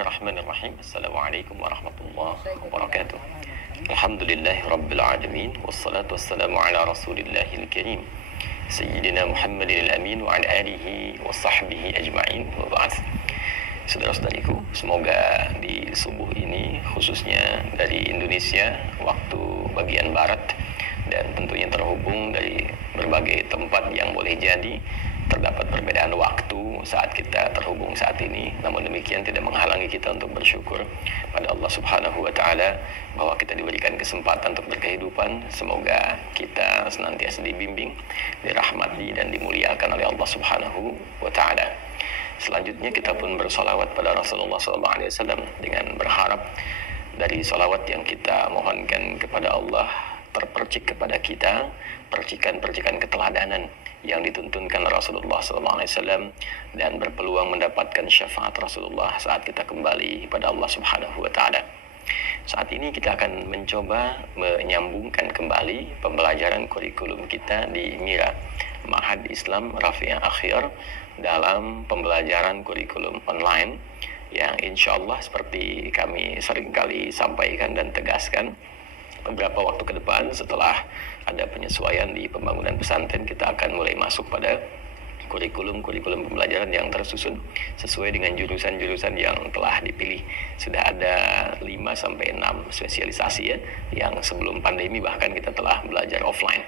Bismillahirrahmanirrahim. Assalamualaikum warahmatullahi wabarakatuh. Alhamdulillahi rabbil alamin. Wassalatu wassalamu ala rasulillahil karim Sayyidina Muhammadin al-amin wa ala alihi wa sahbihi ajma'in wa ba'd. Saudara-saudariku, semoga di subuh ini khususnya dari Indonesia waktu bagian barat dan tentunya terhubung dari berbagai tempat yang boleh jadi terdapat perbedaan waktu saat kita terhubung saat ini, namun demikian tidak menghalangi kita untuk bersyukur pada Allah Subhanahu wa Ta'ala bahwa kita diberikan kesempatan untuk berkehidupan. Semoga kita senantiasa dibimbing, dirahmati dan dimuliakan oleh Allah Subhanahu wa Ta'ala. Selanjutnya kita pun bersolawat pada Rasulullah SAW dengan berharap dari solawat yang kita mohonkan kepada Allah terpercik kepada kita percikan-percikan keteladanan yang dituntunkan Rasulullah SAW dan berpeluang mendapatkan syafaat Rasulullah saat kita kembali pada Allah Subhanahu wa Ta'ala. Saat ini kita akan mencoba menyambungkan kembali pembelajaran kurikulum kita di MIRA, Ma'had Islam Rafi'ah Akhir, dalam pembelajaran kurikulum online yang insya Allah seperti kami seringkali sampaikan dan tegaskan, beberapa waktu ke depan setelah ada penyesuaian di pembangunan pesantren, kita akan mulai masuk pada kurikulum pembelajaran yang tersusun sesuai dengan jurusan-jurusan yang telah dipilih. Sudah ada 5-6 spesialisasi ya, yang sebelum pandemi bahkan kita telah belajar offline.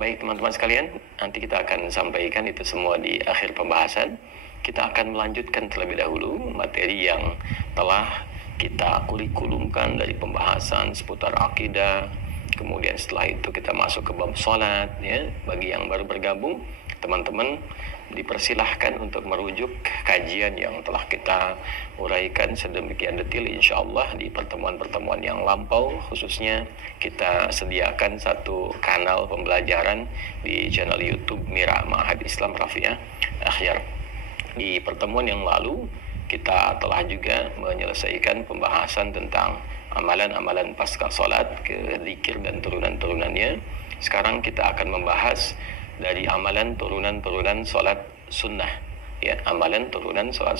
Baik teman-teman sekalian, nanti kita akan sampaikan itu semua di akhir pembahasan. Kita akan melanjutkan terlebih dahulu materi yang telah kita kurikulumkan dari pembahasan seputar akidah. Kemudian setelah itu kita masuk ke bab salat ya. Bagi yang baru bergabung, teman-teman dipersilahkan untuk merujuk kajian yang telah kita uraikan sedemikian detail insyaallah di pertemuan-pertemuan yang lampau. Khususnya kita sediakan satu kanal pembelajaran di channel YouTube MIRA, Ma'had Islam Rafi'ah Akhir. Di pertemuan yang lalu kita telah juga menyelesaikan pembahasan tentang amalan-amalan pasca salat, ke zikir dan turunan-turunannya. Sekarang kita akan membahas dari amalan turunan-turunan salat sunnah ya, amalan turunan salat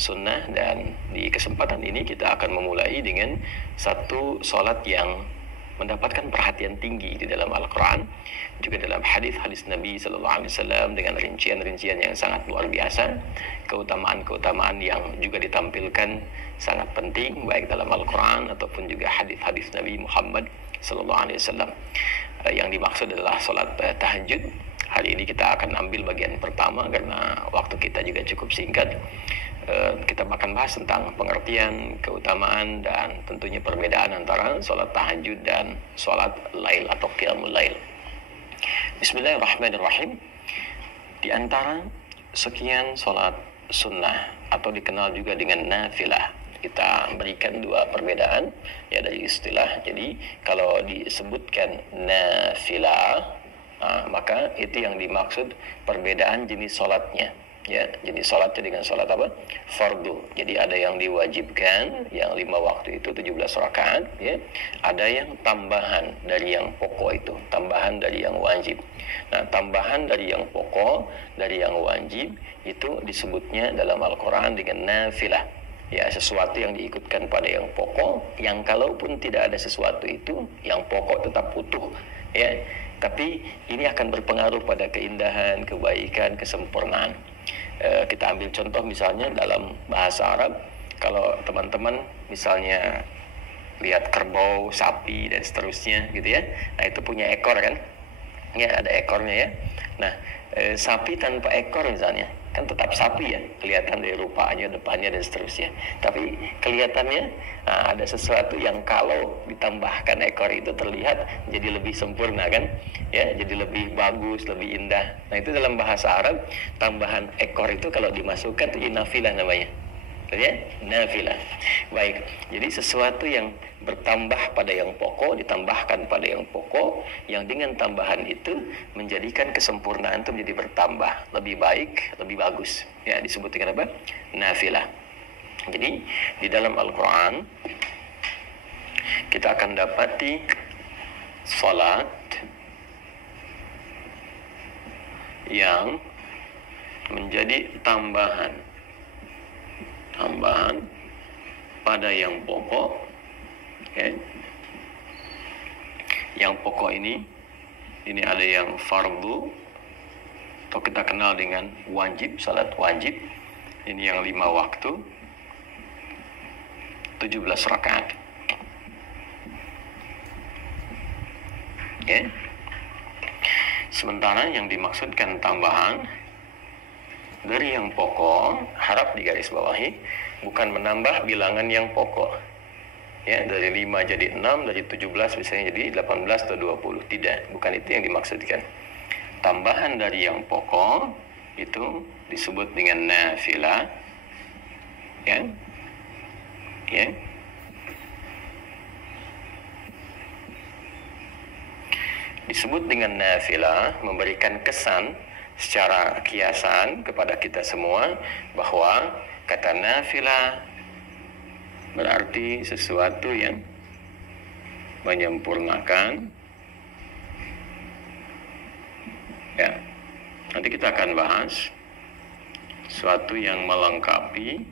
sunnah. Dan di kesempatan ini kita akan memulai dengan satu salat yang mendapatkan perhatian tinggi di dalam Al-Quran, juga dalam hadis-hadis Nabi Sallallahu Alaihi Wasallam dengan rincian-rincian yang sangat luar biasa, keutamaan-keutamaan yang juga ditampilkan sangat penting baik dalam Al-Quran ataupun juga hadis-hadis Nabi Muhammad Sallallahu Alaihi Wasallam. Yang dimaksud adalah salat tahajud. Hari ini kita akan ambil bagian pertama karena waktu kita juga cukup singkat. Kita akan bahas tentang pengertian, keutamaan, dan tentunya perbedaan antara sholat tahajud dan sholat lail atau qiyamul lail. Bismillahirrahmanirrahim. Di antara sekian sholat sunnah atau dikenal juga dengan nafilah, kita berikan dua perbedaan ya dari istilah. Jadi kalau disebutkan nafilah, maka itu yang dimaksud perbedaan jenis sholatnya. Ya, jadi sholatnya dengan sholat apa? Fardu. Jadi ada yang diwajibkan, yang 5 waktu itu 17 rakaat, ya. Ada yang tambahan dari yang pokok itu, tambahan dari yang wajib. Nah, tambahan dari yang pokok, dari yang wajib itu disebutnya dalam Al-Quran dengan nafilah. Ya, sesuatu yang diikutkan pada yang pokok, yang kalaupun tidak ada sesuatu itu, yang pokok tetap utuh, ya. Tapi ini akan berpengaruh pada keindahan, kebaikan, kesempurnaan. Kita ambil contoh misalnya dalam bahasa Arab, kalau teman-teman misalnya lihat kerbau, sapi dan seterusnya gitu ya, nah itu punya ekor kan, ya ada ekornya ya. Nah sapi tanpa ekor misalnya kan tetap sapi ya, kelihatan dari rupanya, depannya dan seterusnya. Tapi kelihatannya ada sesuatu yang kalau ditambahkan ekor itu terlihat jadi lebih sempurna kan, ya jadi lebih bagus, lebih indah. Nah itu dalam bahasa Arab tambahan ekor itu kalau dimasukkan itu nafilah namanya. Ya, nafilah. Baik, jadi sesuatu yang bertambah pada yang pokok, ditambahkan pada yang pokok, yang dengan tambahan itu menjadikan kesempurnaan itu menjadi bertambah, lebih baik, lebih bagus. Ya, disebut dengan apa? Nafilah. Jadi di dalam Al-Quran kita akan dapati salat yang menjadi tambahan pada yang pokok, ya. Yang pokok ini ada yang fardu atau kita kenal dengan wajib, salat wajib. Ini yang 5 waktu, 17 rakaat. Ya. Sementara yang dimaksudkan tambahan dari yang pokok, harap digarisbawahi, bukan menambah bilangan yang pokok. Ya, dari 5 jadi 6, dari 17 misalnya jadi 18 atau 20. Tidak, bukan itu yang dimaksudkan. Tambahan dari yang pokok itu disebut dengan nafilah. Ya. Ya. Disebut dengan nafilah, memberikan kesan secara kiasan kepada kita semua bahwa kata nafilah berarti sesuatu yang menyempurnakan. Ya, nanti kita akan bahas sesuatu yang melengkapi,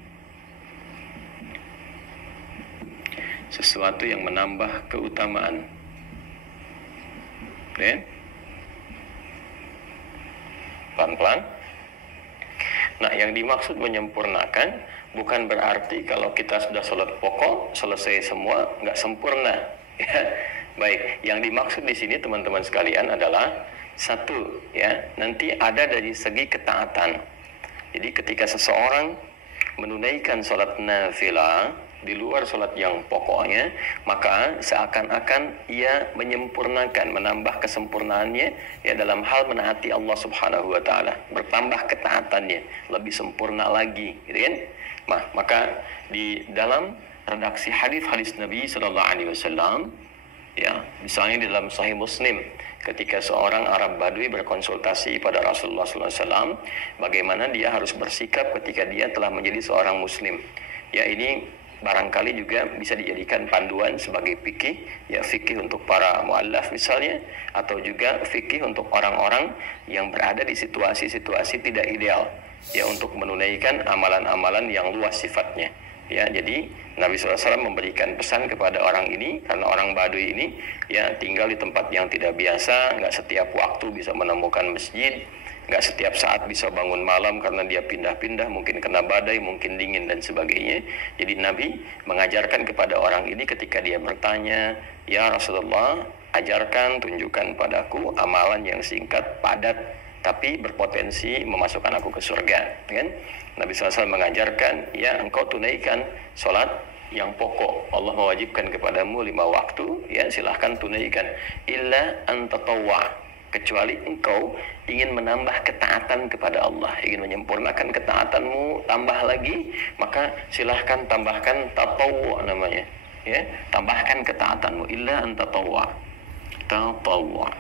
sesuatu yang menambah keutamaan. Ya. Pelan-pelan. Nah, yang dimaksud menyempurnakan bukan berarti kalau kita sudah sholat pokok selesai semua nggak sempurna. Ya. Baik, yang dimaksud di sini teman-teman sekalian adalah satu, ya, nanti ada dari segi ketaatan. Jadi ketika seseorang menunaikan sholat nafilah di luar sholat yang pokoknya, maka seakan-akan ia menyempurnakan, menambah kesempurnaannya ya dalam hal menaati Allah Subhanahu wa taala, bertambah ketaatannya, lebih sempurna lagi, gitu kan? Nah, maka di dalam redaksi hadis-hadis Nabi sallallahu alaihi wasallam, ya, misalnya di dalam Sahih Muslim, ketika seorang Arab Badui berkonsultasi pada Rasulullah SAW, bagaimana dia harus bersikap ketika dia telah menjadi seorang Muslim. Ya, ini barangkali juga bisa dijadikan panduan sebagai fikih, ya, fikih untuk para muallaf misalnya, atau juga fikih untuk orang-orang yang berada di situasi-situasi tidak ideal, ya, untuk menunaikan amalan-amalan yang luas sifatnya. Ya, jadi Nabi SAW memberikan pesan kepada orang ini, karena orang Baduy ini ya tinggal di tempat yang tidak biasa, nggak setiap waktu bisa menemukan masjid, nggak setiap saat bisa bangun malam karena dia pindah-pindah, mungkin kena badai, mungkin dingin dan sebagainya. Jadi Nabi mengajarkan kepada orang ini ketika dia bertanya, ya Rasulullah, ajarkan, tunjukkan padaku amalan yang singkat, padat, tapi berpotensi memasukkan aku ke surga, kan? Nabi SAW mengajarkan, ya, engkau tunaikan sholat yang pokok. Allah mewajibkan kepadamu 5 waktu, ya, silahkan tunaikan. Illa antatawwa, kecuali engkau ingin menambah ketaatan kepada Allah, ingin menyempurnakan ketaatanmu, tambah lagi, maka silahkan tambahkan tatawwa namanya, ya, tambahkan ketaatanmu. Illa antatawwa, tatawwa.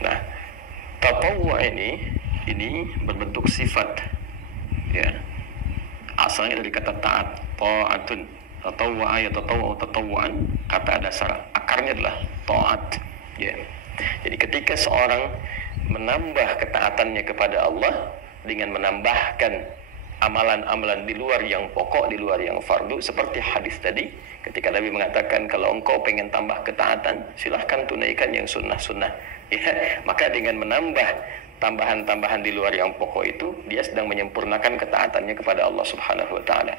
Nah, tatawwa ini berbentuk sifat, ya, asalnya dari kata taat, ta'atun, tatawwa ya tatawwa, tatawwan, kata dasar akarnya adalah taat, ya. Jadi ketika seorang menambah ketaatannya kepada Allah dengan menambahkan amalan-amalan di luar yang pokok, di luar yang fardu, seperti hadis tadi ketika Nabi mengatakan kalau engkau pengen tambah ketaatan, silahkan tunaikan yang sunnah-sunnah, ya. Maka dengan menambah tambahan-tambahan di luar yang pokok itu, dia sedang menyempurnakan ketaatannya kepada Allah Subhanahu wa taala.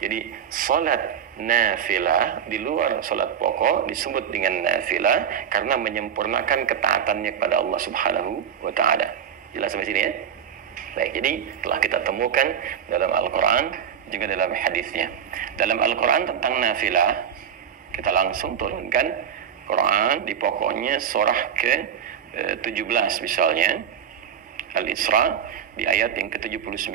Jadi salat nafilah di luar salat pokok disebut dengan nafilah karena menyempurnakan ketaatannya kepada Allah Subhanahu wa taala. Jelas sampai sini, ya? Baik, jadi telah kita temukan dalam Al-Quran juga dalam hadisnya. Dalam Al-Quran tentang nafilah, kita langsung turunkan Quran di pokoknya surah ke-17 misalnya, Al-Isra di ayat yang ke-79.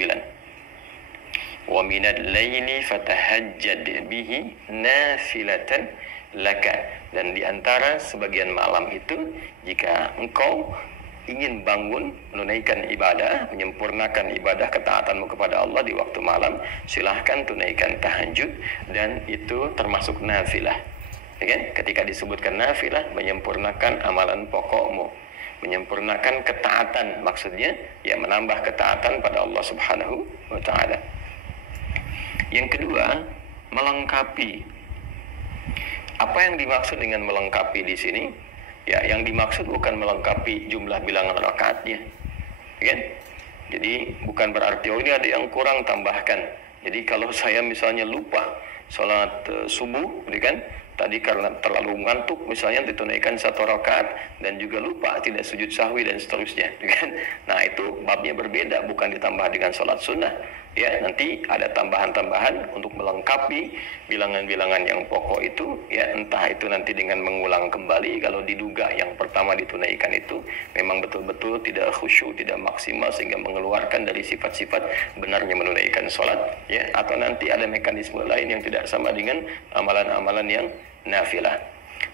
Wa minal laili fatahajjad bihi nafilatan laka, dan di antara sebagian malam itu jika engkau ingin bangun menunaikan ibadah, menyempurnakan ibadah ketaatanmu kepada Allah di waktu malam, silahkan tunaikan tahajud, dan itu termasuk nafilah. Ya kan? Ketika disebutkan nafilah, menyempurnakan amalan pokokmu. menyempurnakan ketaatan, maksudnya ya menambah ketaatan pada Allah Subhanahu wa taala. Yang kedua, melengkapi. Apa yang dimaksud dengan melengkapi di sini? Ya, yang dimaksud bukan melengkapi jumlah bilangan rakaatnya, kan? Jadi bukan berarti oh ini ada yang kurang tambahkan. Jadi kalau saya misalnya lupa sholat subuh, kan? Tadi karena terlalu ngantuk misalnya ditunaikan 1 rakaat dan juga lupa tidak sujud sahwi dan seterusnya, kan? Nah itu babnya berbeda, bukan ditambah dengan sholat sunnah. Ya, nanti ada tambahan-tambahan untuk melengkapi bilangan-bilangan yang pokok itu, ya entah itu nanti dengan mengulang kembali kalau diduga yang pertama ditunaikan itu memang betul-betul tidak khusyuk, tidak maksimal sehingga mengeluarkan dari sifat-sifat benarnya menunaikan sholat, ya, atau nanti ada mekanisme lain yang tidak sama dengan amalan-amalan yang nafilah.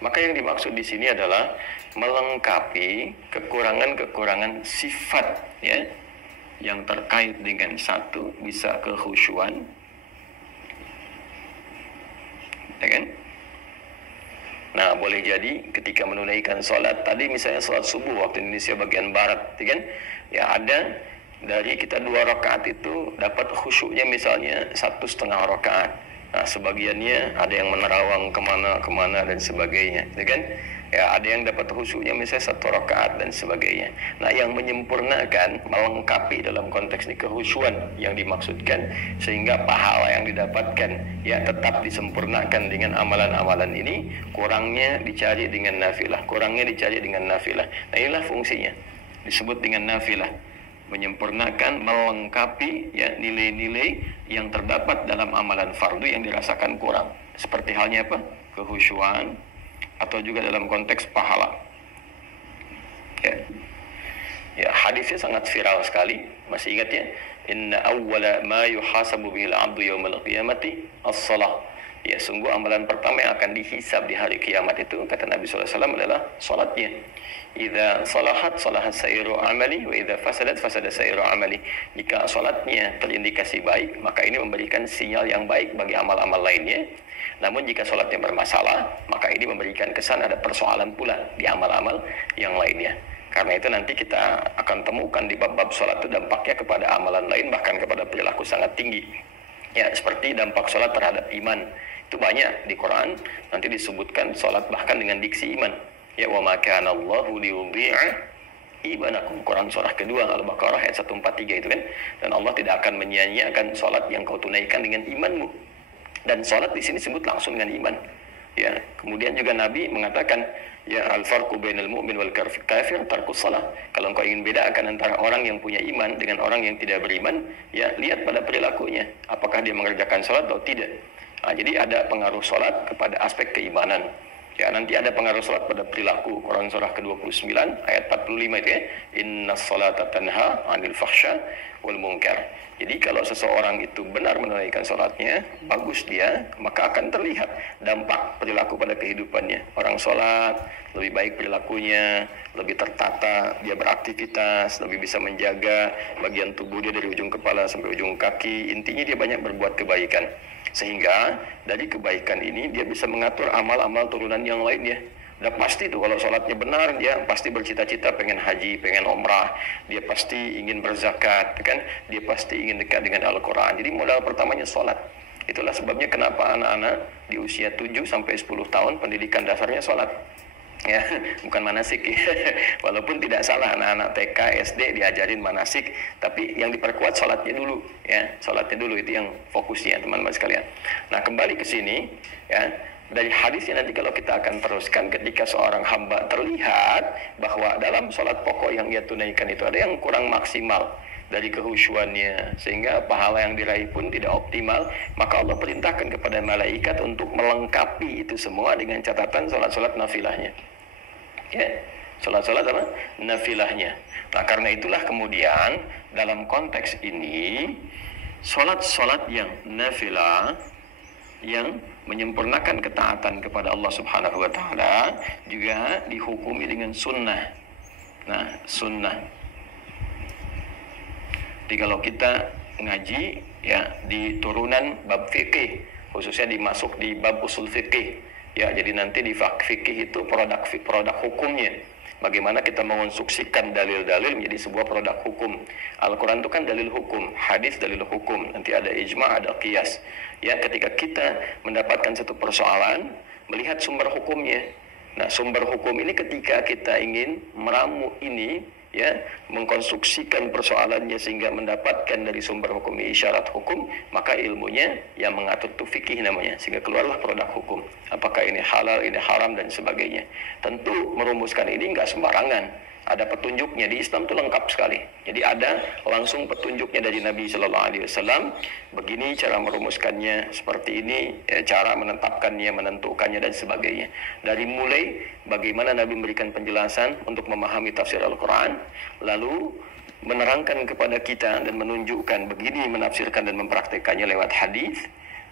Maka yang dimaksud di sini adalah melengkapi kekurangan-kekurangan sifat, ya, yang terkait dengan satu bisa kekhusyuan, ya kan? Nah, boleh jadi ketika menunaikan sholat tadi misalnya sholat subuh waktu Indonesia bagian barat, ya kan? Ya ada dari kita 2 rakaat itu dapat khusyuknya misalnya 1,5 rakaat. Nah, sebagiannya ada yang menerawang kemana dan sebagainya, ya kan? Ya, ada yang dapat khusyuknya misalnya 1 rakaat dan sebagainya. Nah, yang menyempurnakan, melengkapi dalam konteks ini kekhusyuan yang dimaksudkan, sehingga pahala yang didapatkan ya tetap disempurnakan dengan amalan-amalan ini, kurangnya dicari dengan nafilah, Nah, inilah fungsinya, disebut dengan nafilah. Menyempurnakan, melengkapi ya nilai-nilai yang terdapat dalam amalan fardu yang dirasakan kurang. Seperti halnya apa? Kekhusyuan, atau juga dalam konteks pahala. Ya, hadisnya sangat viral sekali. Masih ingat ya? Inna awwala ma yuhasabu bihil abdu yawmal qiyamati as-salah. Ya, sungguh amalan pertama yang akan dihisab di hari kiamat itu, kata Nabi SAW, adalah salatnya. Idza salahat salahat sairu amali wa idza fasadat fasada sairu amali. Jika salatnya terindikasi baik, maka ini memberikan sinyal yang baik bagi amal-amal lainnya. Namun jika salatnya bermasalah, maka ini memberikan kesan ada persoalan pula di amal-amal yang lainnya. Karena itu nanti kita akan temukan di bab-bab salat itu dampaknya kepada amalan lain, bahkan kepada perilaku sangat tinggi. Ya, seperti dampak salat terhadap iman. Itu banyak di Quran, nanti disebutkan salat bahkan dengan diksi iman. Ya, wa ma kana Allahu liyudhi'a imanakum. Quran surah kedua Al-Baqarah ayat 143 itu kan. Dan Allah tidak akan menyia-nyiakan salat yang kau tunaikan dengan imanmu. Dan salat di sini disebut langsung dengan iman. Ya, kemudian juga Nabi mengatakan, ya al-farqu bainal mu'min wal kafir tarkus shalah. Kalau engkau ingin bedakan antara orang yang punya iman dengan orang yang tidak beriman, ya lihat pada perilakunya, apakah dia mengerjakan salat atau tidak. Nah, jadi ada pengaruh salat kepada aspek keimanan. Ya, nanti ada pengaruh salat pada perilaku. Quran surah ke-29 ayat 45 itu ya. Innas salata tanha 'anil fahsya wal munkar. Jadi kalau seseorang itu benar menunaikan salatnya, bagus dia, maka akan terlihat dampak perilaku pada kehidupannya. Orang salat lebih baik perilakunya, lebih tertata, dia beraktivitas, lebih bisa menjaga bagian tubuh dia dari ujung kepala sampai ujung kaki. Intinya dia banyak berbuat kebaikan. Sehingga dari kebaikan ini dia bisa mengatur amal-amal turunan yang lainnya. Udah pasti tuh kalau sholatnya benar, dia pasti bercita-cita pengen haji, pengen umrah, dia pasti ingin berzakat, kan? Dia pasti ingin dekat dengan Al-Quran. Jadi modal pertamanya sholat. Itulah sebabnya kenapa anak-anak di usia 7 sampai 10 tahun pendidikan dasarnya sholat. Ya, bukan manasik ya. Walaupun tidak salah anak-anak TK, SD diajarin manasik, tapi yang diperkuat sholatnya dulu ya. Sholatnya dulu itu yang fokusnya teman-teman sekalian. Nah, kembali ke sini ya. Dari hadisnya nanti kalau kita akan teruskan, ketika seorang hamba terlihat bahwa dalam sholat pokok yang ia tunaikan itu ada yang kurang maksimal dari kehusyuannya, sehingga pahala yang diraih pun tidak optimal, maka Allah perintahkan kepada malaikat untuk melengkapi itu semua dengan catatan sholat-sholat nafilahnya. Ya, sholat-sholat apa? Nafilahnya. Nah, karena itulah kemudian dalam konteks ini sholat-sholat yang nafilah yang menyempurnakan ketaatan kepada Allah Subhanahu wa taala juga dihukumi dengan sunnah. Nah, sunnah. Jadi kalau kita ngaji ya di turunan bab fikih, khususnya dimasuk di bab usul fikih. Ya, jadi nanti di fikih itu produk hukumnya. bagaimana kita mengonstruksikan dalil-dalil menjadi sebuah produk hukum. Al-Quran itu kan dalil hukum, hadis dalil hukum, nanti ada ijma', ada qiyas. Ya, ketika kita mendapatkan satu persoalan, melihat sumber hukumnya. Nah, sumber hukum ini ketika kita ingin meramu ini, ya, mengkonstruksikan persoalannya sehingga mendapatkan dari sumber hukum isyarat hukum, maka ilmunya yang mengatur itu fikih namanya, sehingga keluarlah produk hukum. Apakah ini halal, ini haram, dan sebagainya. Tentu merumuskan ini nggak sembarangan. Ada petunjuknya, di Islam itu lengkap sekali. Jadi ada langsung petunjuknya dari Nabi Shallallahu Alaihi Wasallam. Begini cara merumuskannya, seperti ini ya, cara menetapkannya, menentukannya, dan sebagainya. Dari mulai bagaimana Nabi memberikan penjelasan untuk memahami tafsir Al-Quran, lalu menerangkan kepada kita dan menunjukkan begini menafsirkan dan mempraktekannya lewat hadis.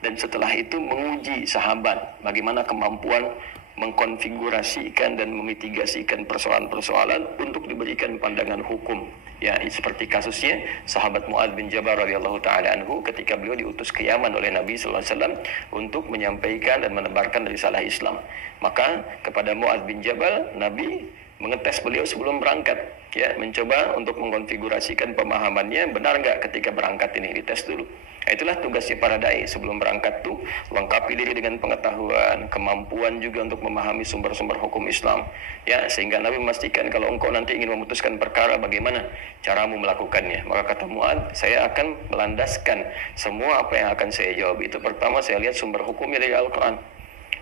Dan setelah itu menguji sahabat bagaimana kemampuan mengkonfigurasikan dan memitigasikan persoalan-persoalan untuk diberikan pandangan hukum. Ya, seperti kasusnya sahabat Mu'adz bin Jabal radhiyallahu taala anhu ketika beliau diutus ke Yaman oleh Nabi sallallahu alaihi wasallam untuk menyampaikan dan menebarkan risalah Islam. Maka kepada Mu'adz bin Jabal Nabi mengetes beliau sebelum berangkat, ya, mencoba untuk mengkonfigurasikan pemahamannya benar nggak ketika berangkat ini, dites dulu. Nah, itulah tugasnya para dai sebelum berangkat tuh, lengkapi diri dengan pengetahuan, kemampuan juga untuk memahami sumber-sumber hukum Islam, ya, sehingga Nabi memastikan kalau engkau nanti ingin memutuskan perkara, bagaimana caramu melakukannya. Maka kata Mu'adz, saya akan melandaskan semua apa yang akan saya jawab itu, pertama saya lihat sumber hukumnya dari Al-Quran,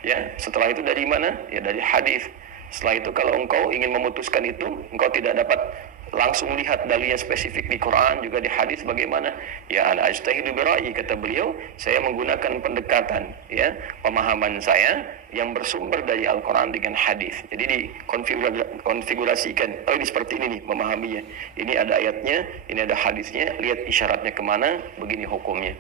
ya, setelah itu dari mana, ya, dari hadis. Setelah itu kalau engkau ingin memutuskan itu, engkau tidak dapat langsung lihat dalilnya spesifik di Quran, juga di hadis, bagaimana? Ya, ana ajtahidu bi ra'yi, kata beliau, saya menggunakan pendekatan, ya, pemahaman saya yang bersumber dari Al-Quran dengan hadis. Jadi dikonfigurasikan, oh ini seperti ini nih memahaminya. Ini ada ayatnya, ini ada hadisnya, lihat isyaratnya kemana, begini hukumnya.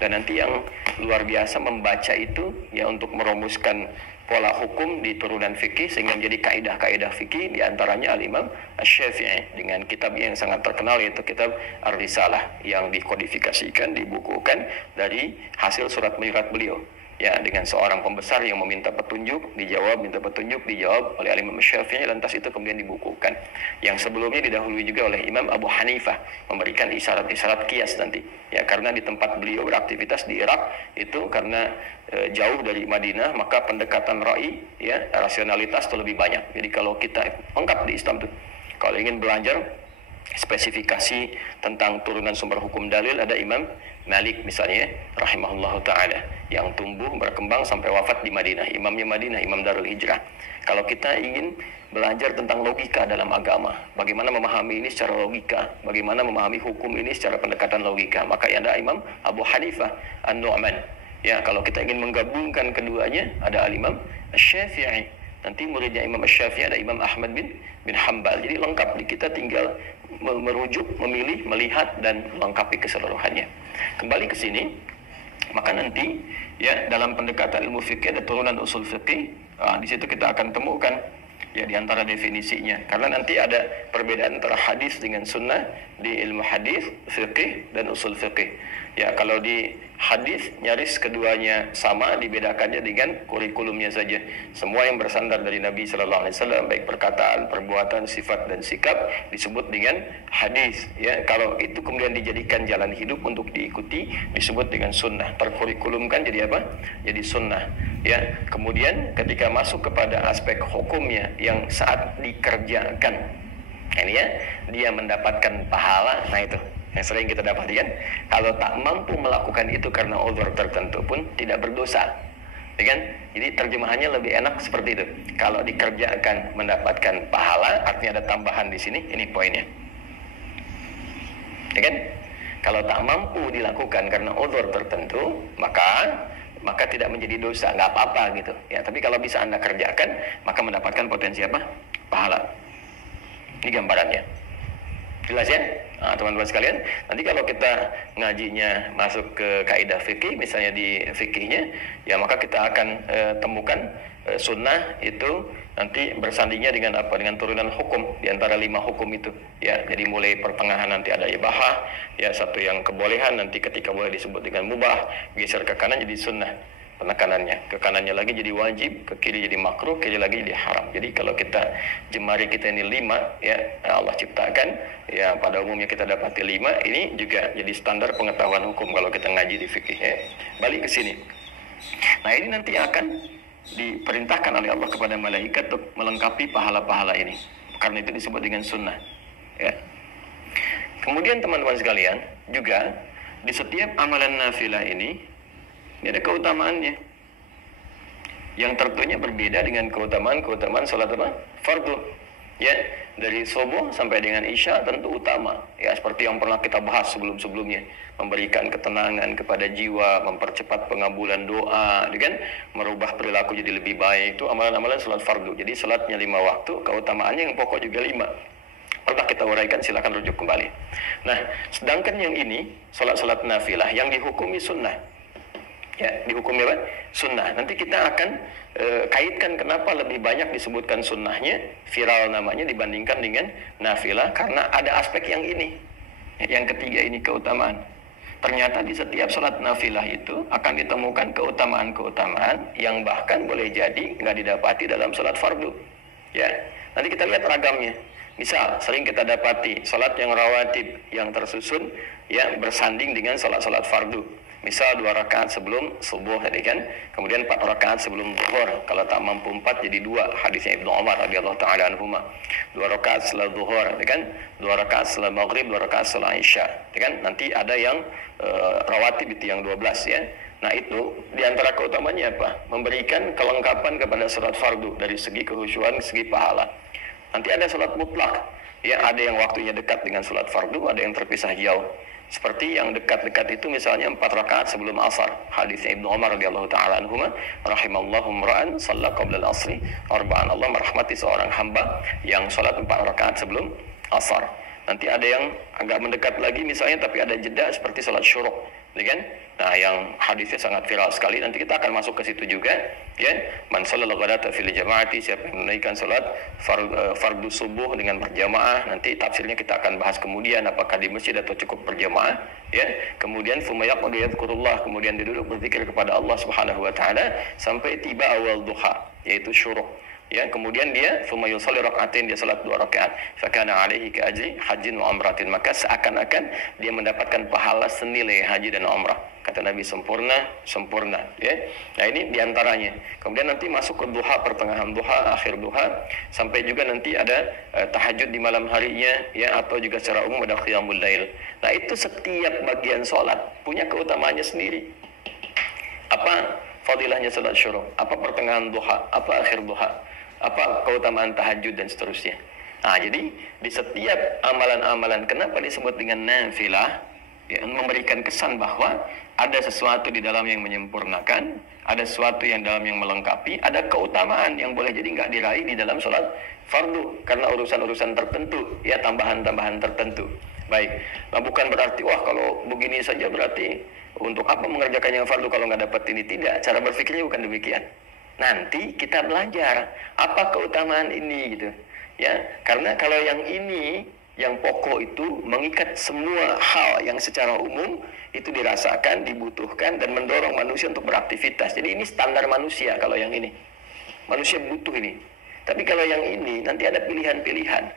Dan nanti yang luar biasa membaca itu, ya, untuk merumuskan pola hukum di turunan fikih sehingga menjadi kaidah-kaidah fikih, diantaranya Al-Imam Asy-Syafi'i dengan kitabnya yang sangat terkenal, yaitu kitab Ar-Risalah, yang dikodifikasikan, dibukukan dari hasil surat menyurat beliau, ya, dengan seorang pembesar yang meminta petunjuk, dijawab, minta petunjuk, dijawab oleh Al-Imam Asy-Syafi'i, lantas itu kemudian dibukukan. Yang sebelumnya didahului juga oleh Imam Abu Hanifah, memberikan isyarat-isyarat qiyas nanti, ya, karena di tempat beliau beraktivitas di Irak itu karena jauh dari Madinah, maka pendekatan ra'i, ya, rasionalitas itu lebih banyak. Jadi kalau kita lengkap di Islam tuh, kalau ingin belajar spesifikasi tentang turunan sumber hukum dalil, ada Imam Malik misalnya rahimahullahu taala yang tumbuh berkembang sampai wafat di Madinah, imamnya Madinah, Imam Darul Hijrah. Kalau kita ingin belajar tentang logika dalam agama, bagaimana memahami ini secara logika, bagaimana memahami hukum ini secara pendekatan logika, maka ada Imam Abu Hanifah An-Nu'man. Ya, kalau kita ingin menggabungkan keduanya, ada Al-Imam Asy-Syafi'i. Nanti muridnya Imam Asy-Syafi'i ada Imam Ahmad bin Hanbal. Jadi lengkap, kita tinggal merujuk, memilih, melihat, dan melengkapi keseluruhannya. Kembali ke sini, maka nanti, ya, dalam pendekatan ilmu fikih ada turunan usul fikih. Di situ kita akan temukan, ya, di antara definisinya. Karena nanti ada perbedaan antara hadis dengan sunnah di ilmu hadis, fikih, dan usul fikih. Ya, kalau di hadis nyaris keduanya sama, dibedakannya dengan kurikulumnya saja. Semua yang bersandar dari Nabi Sallallahu Alaihi Wasallam, baik perkataan, perbuatan, sifat, dan sikap, disebut dengan hadis. Ya, kalau itu kemudian dijadikan jalan hidup untuk diikuti, disebut dengan sunnah. Terkurikulumkan jadi apa? Jadi sunnah. Ya, kemudian ketika masuk kepada aspek hukumnya yang saat dikerjakan, ini ya, dia mendapatkan pahala. Nah, itu yang sering kita dapati kan, kalau tak mampu melakukan itu karena uzur tertentu pun tidak berdosa, ya kan? Jadi terjemahannya lebih enak seperti itu. Kalau dikerjakan mendapatkan pahala, artinya ada tambahan di sini. Ini poinnya, ya kan? Kalau tak mampu dilakukan karena uzur tertentu, maka tidak menjadi dosa, nggak apa-apa gitu. Ya, tapi kalau bisa Anda kerjakan, maka mendapatkan potensi apa? Pahala. Ini gambarannya. Jelas ya? Nah, teman-teman sekalian, nanti kalau kita ngajinya masuk ke kaidah fikih, misalnya di fikihnya, ya, maka kita akan temukan sunnah itu nanti bersandingnya dengan apa? Dengan turunan hukum di antara 5 hukum itu. Ya, jadi mulai pertengahan nanti ada ibahah, ya, satu yang kebolehan, nanti ketika boleh disebut dengan mubah, geser ke kanan jadi sunnah. penekanannya. Ke kanannya lagi jadi wajib, ke kiri jadi makruh, kiri lagi jadi haram. Jadi kalau kita jemari kita ini 5 ya, Allah ciptakan ya, pada umumnya kita dapati 5, ini juga jadi standar pengetahuan hukum kalau kita ngaji di fikih ya. Balik ke sini. Nah, ini nanti akan diperintahkan oleh Allah kepada malaikat untuk melengkapi pahala-pahala ini. Karena itu disebut dengan sunnah ya. Kemudian teman-teman sekalian, juga di setiap amalan nafilah ini ada keutamaannya yang tentunya berbeda dengan keutamaan sholat fardu ya. Dari subuh sampai dengan isya tentu utama ya, seperti yang pernah kita bahas sebelum-sebelumnya, memberikan ketenangan kepada jiwa, mempercepat pengabulan doa, kan, merubah perilaku jadi lebih baik. Itu amalan-amalan sholat fardu. Jadi sholatnya 5 waktu, keutamaannya yang pokok juga 5. Pernah kita uraikan, silakan rujuk kembali. Nah, sedangkan yang ini sholat nafilah yang dihukumi sunnah ya, dihukumi apa? Sunnah. Nanti kita akan kaitkan kenapa lebih banyak disebutkan sunnahnya, viral namanya, dibandingkan dengan nafilah, karena ada aspek yang ini. Yang ketiga ini keutamaan. Ternyata di setiap sholat nafilah itu akan ditemukan keutamaan-keutamaan yang bahkan boleh jadi nggak didapati dalam sholat fardu. Ya, nanti kita lihat ragamnya. Misal, sering kita dapati sholat yang rawatib, yang tersusun, ya, bersanding dengan sholat-sholat fardu. Misal 2 rakaat sebelum subuh tadi kan, kemudian 4 rakaat sebelum zuhur. Kalau tak mampu 4 jadi 2. Hadisnya Ibnu Umar radhiyallahu taala anhuma. 2 rakaat setelah zuhur, kan? 2 rakaat setelah maghrib, 2 rakaat setelah isya, kan? Nanti ada yang rawatib itu yang 12 ya. Nah, itu diantara keutamanya apa? Memberikan kelengkapan kepada sholat fardu dari segi kehusyuan, segi pahala. Nanti ada sholat mutlak, ya, ada yang waktunya dekat dengan sholat fardu, ada yang terpisah jauh. Seperti yang dekat-dekat itu misalnya 4 rakaat sebelum asar. Hadisnya Ibnu Umar radhiyallahu taala anhuma, rahimallahu imra'an shalla qabla al-asri arba'an. Allah merahmati seorang hamba yang salat 4 rakaat sebelum asar. Nanti ada yang agak mendekat lagi misalnya tapi ada jeda seperti salat syuruk, ya kan? Nah, yang hadisnya sangat viral sekali, nanti kita akan masuk ke situ juga, ya. Man shallal ghadata fil jama'ati, siapa yang menunaikan salat fardu subuh dengan berjamaah. Nanti tafsirnya kita akan bahas kemudian, apakah di masjid atau cukup berjamaah, ya. Kemudian fuma yaqud yadhkurullah, kemudian dia duduk berzikir kepada Allah Subhanahu wa taala sampai tiba awal duha, yaitu syuruk. Ya, kemudian dia fuma yusalli rak'atain, dia salat 2 rakaat. Fa kana alaihi ka ajri hajjin wa umratin, maka seakan-akan dia mendapatkan pahala senilai haji dan umrah. Kata Nabi, sempurna ya. Nah, ini diantaranya. Kemudian nanti masuk ke duha, pertengahan duha, akhir duha, sampai juga nanti ada tahajud di malam harinya ya, atau juga secara umum ada qiyamul lail. Nah, itu setiap bagian sholat punya keutamaannya sendiri. Apa fadilahnya salat syuruk, apa pertengahan duha, apa akhir duha, apa keutamaan tahajud dan seterusnya. Nah, jadi di setiap amalan-amalan kenapa disebut dengan nafilah, ya, memberikan kesan bahwa ada sesuatu di dalam yang menyempurnakan, ada sesuatu yang dalam yang melengkapi, ada keutamaan yang boleh jadi nggak diraih di dalam sholat fardu karena urusan-urusan tertentu, ya, tambahan-tambahan tertentu. Baik, nah bukan berarti wah kalau begini saja berarti untuk apa mengerjakan yang fardu kalau nggak dapat ini. Tidak, cara berpikirnya bukan demikian. Nanti kita belajar apa keutamaan ini gitu, ya. Karena kalau yang ini, yang pokok itu mengikat semua hal yang secara umum itu dirasakan, dibutuhkan dan mendorong manusia untuk beraktivitas. Jadi ini standar manusia kalau yang ini. Manusia butuh ini. Tapi kalau yang ini nanti ada pilihan-pilihan.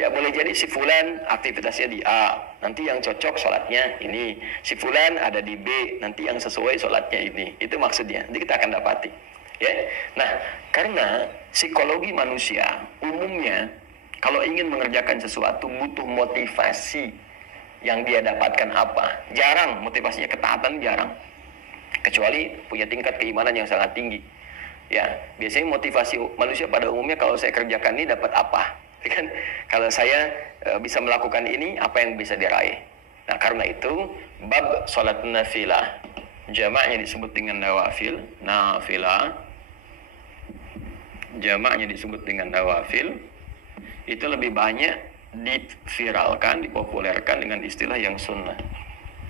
Ya, boleh jadi si fulan aktivitasnya di A, nanti yang cocok sholatnya ini. Si fulan ada di B, nanti yang sesuai sholatnya ini. Itu maksudnya. Nanti kita akan dapati. Ya. Nah, karena psikologi manusia umumnya kalau ingin mengerjakan sesuatu butuh motivasi yang dia dapatkan apa. Jarang motivasinya ketaatan, jarang. Kecuali punya tingkat keimanan yang sangat tinggi. Ya, biasanya motivasi manusia pada umumnya kalau saya kerjakan ini dapat apa? Kan kalau saya bisa melakukan ini, apa yang bisa diraih? Nah, karena itu bab salat nafilah jamaknya disebut dengan nawafil, jamaknya disebut dengan nawafil, itu lebih banyak diviralkan, dipopulerkan dengan istilah yang sunnah.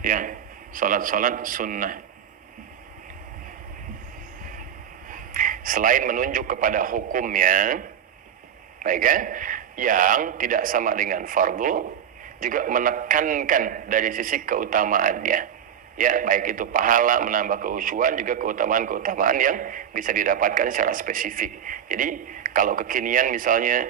Ya, salat-salat sunnah. Selain menunjuk kepada hukumnya, baik ya, yang tidak sama dengan fardu, juga menekankan dari sisi keutamaannya. Ya, baik itu pahala, menambah kehusuan, juga keutamaan-keutamaan yang bisa didapatkan secara spesifik. Jadi kalau kekinian misalnya,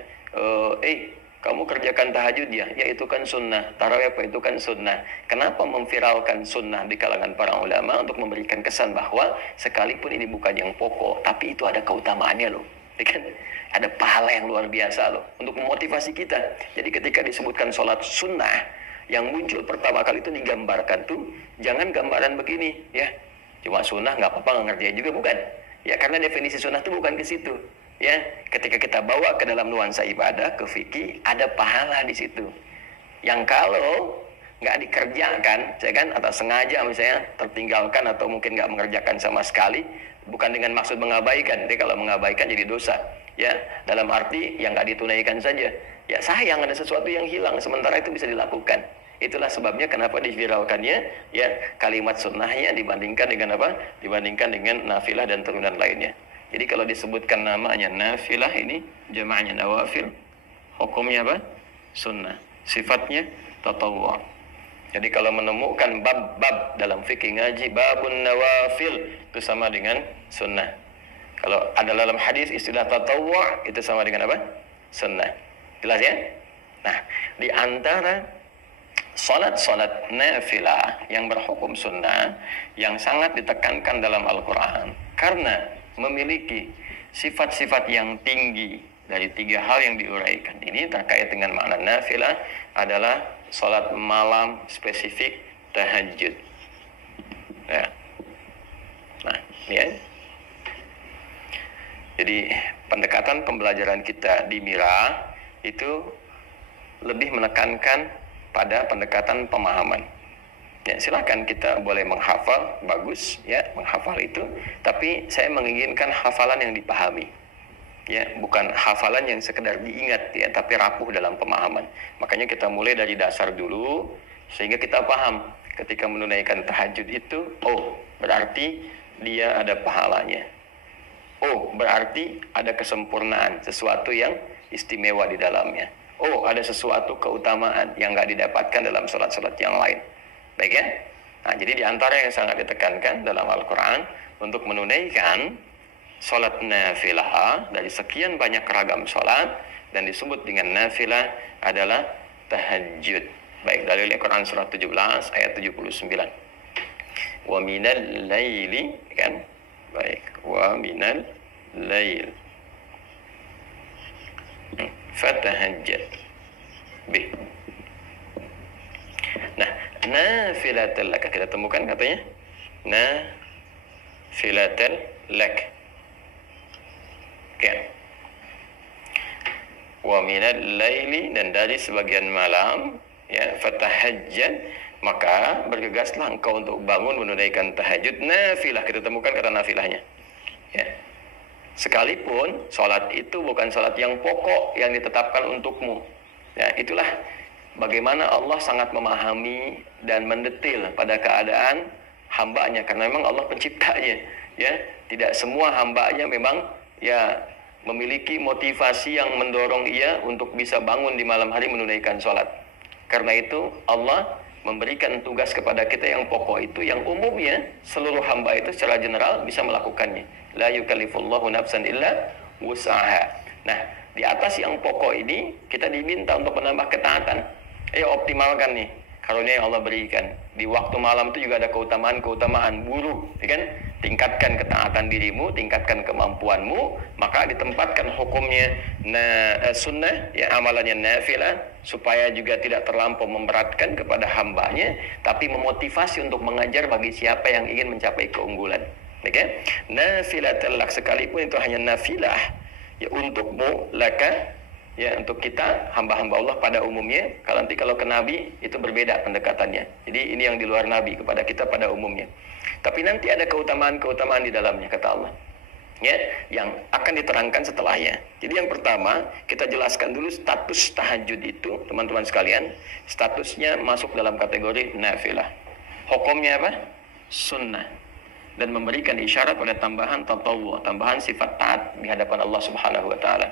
kamu kerjakan tahajud ya itu kan sunnah. Tarawih apa itu kan sunnah. Kenapa memviralkan sunnah di kalangan para ulama untuk memberikan kesan bahwa sekalipun ini bukan yang pokok, tapi itu ada keutamaannya loh. Ya kan? Ada pahala yang luar biasa loh untuk memotivasi kita. Jadi ketika disebutkan sholat sunnah, yang muncul pertama kali itu digambarkan tuh jangan gambaran begini ya, cuma sunnah nggak apa-apa nggak ngerjain juga, bukan ya, karena definisi sunnah itu bukan ke situ ya. Ketika kita bawa ke dalam nuansa ibadah, ke fikih, ada pahala di situ yang kalau nggak dikerjakan ya kan, atau sengaja misalnya tertinggalkan atau mungkin nggak mengerjakan sama sekali, bukan dengan maksud mengabaikan. Jadi kalau mengabaikan jadi dosa ya, dalam arti yang nggak ditunaikan saja ya, sayang ada sesuatu yang hilang, sementara itu bisa dilakukan. Itulah sebabnya kenapa diviralkannya ya kalimat sunnahnya dibandingkan dengan apa? Dibandingkan dengan nafilah dan turunan lainnya. Jadi kalau disebutkan namanya nafilah, ini jamaahnya nawafil, hukumnya apa? Sunnah. Sifatnya tatawwu'. Jadi kalau menemukan bab-bab dalam fikih ngaji babun nawafil, itu sama dengan sunnah. Kalau ada dalam hadis istilah tatawwu' itu sama dengan apa? Sunnah. Jelas ya? Nah, di antara salat-salat nafilah yang berhukum sunnah yang sangat ditekankan dalam Al-Quran karena memiliki sifat-sifat yang tinggi dari 3 hal yang diuraikan ini terkait dengan makna nafilah adalah salat malam, spesifik tahajud ya. Nah, ini ya. Jadi pendekatan pembelajaran kita di Mira itu lebih menekankan pada pendekatan pemahaman. Ya, silakan kita boleh menghafal, bagus ya, menghafal itu, tapi saya menginginkan hafalan yang dipahami. Ya, bukan hafalan yang sekedar diingat ya, tapi rapuh dalam pemahaman. Makanya kita mulai dari dasar dulu sehingga kita paham ketika menunaikan tahajud itu, oh, berarti dia ada pahalanya. Oh, berarti ada kesempurnaan, sesuatu yang istimewa di dalamnya. Oh, ada sesuatu keutamaan yang nggak didapatkan dalam sholat-sholat yang lain. Baik ya? Nah, jadi di antara yang sangat ditekankan dalam Al-Quran untuk menunaikan sholat nafilah dari sekian banyak ragam sholat dan disebut dengan nafilah adalah tahajud. Baik, dalil Al-Quran surat 17 ayat 79. Wa minal laili, kan? Baik, wa minal lail fatahajjad bih. Nah, nafilatul lak kita temukan katanya nafilatul lak. Oke. Wa minal laili, dan dari sebagian malam ya, fatahajjad, maka bergegaslah engkau untuk bangun menunaikan tahajud. Nafilah kita temukan kata nafilahnya ya. Sekalipun sholat itu bukan sholat yang pokok yang ditetapkan untukmu ya, itulah bagaimana Allah sangat memahami dan mendetil pada keadaan hambanya, karena memang Allah penciptanya ya. Tidak semua hambanya memang ya memiliki motivasi yang mendorong ia untuk bisa bangun di malam hari menunaikan sholat. Karena itu Allah memberikan tugas kepada kita yang pokok itu, yang umumnya seluruh hamba itu secara general bisa melakukannya. La yukallifullahu nafsan illa wus'aha. Nah, di atas yang pokok ini kita diminta untuk menambah ketaatan. Ayo optimalkan nih karunia yang Allah berikan. Di waktu malam itu juga ada keutamaan buru, ya kan? Tingkatkan ketaatan dirimu, tingkatkan kemampuanmu, maka ditempatkan hukumnya sunnah, ya amalannya nafilah, supaya juga tidak terlampau memberatkan kepada hambanya, tapi memotivasi untuk mengajar bagi siapa yang ingin mencapai keunggulan. Okay? Nafilatul lak, sekalipun itu hanya nafilah ya untukmu, laka ya untuk kita hamba-hamba Allah pada umumnya. Kalau nanti kalau ke Nabi itu berbeda pendekatannya. Jadi ini yang di luar Nabi, kepada kita pada umumnya. Tapi nanti ada keutamaan-keutamaan di dalamnya kata Allah ya, yang akan diterangkan setelahnya. Jadi yang pertama kita jelaskan dulu status tahajud itu, teman-teman sekalian. Statusnya masuk dalam kategori nafilah. Hukumnya apa? Sunnah. Dan memberikan isyarat pada tambahan tatawwu', tambahan sifat taat di hadapan Allah Subhanahu wa taala.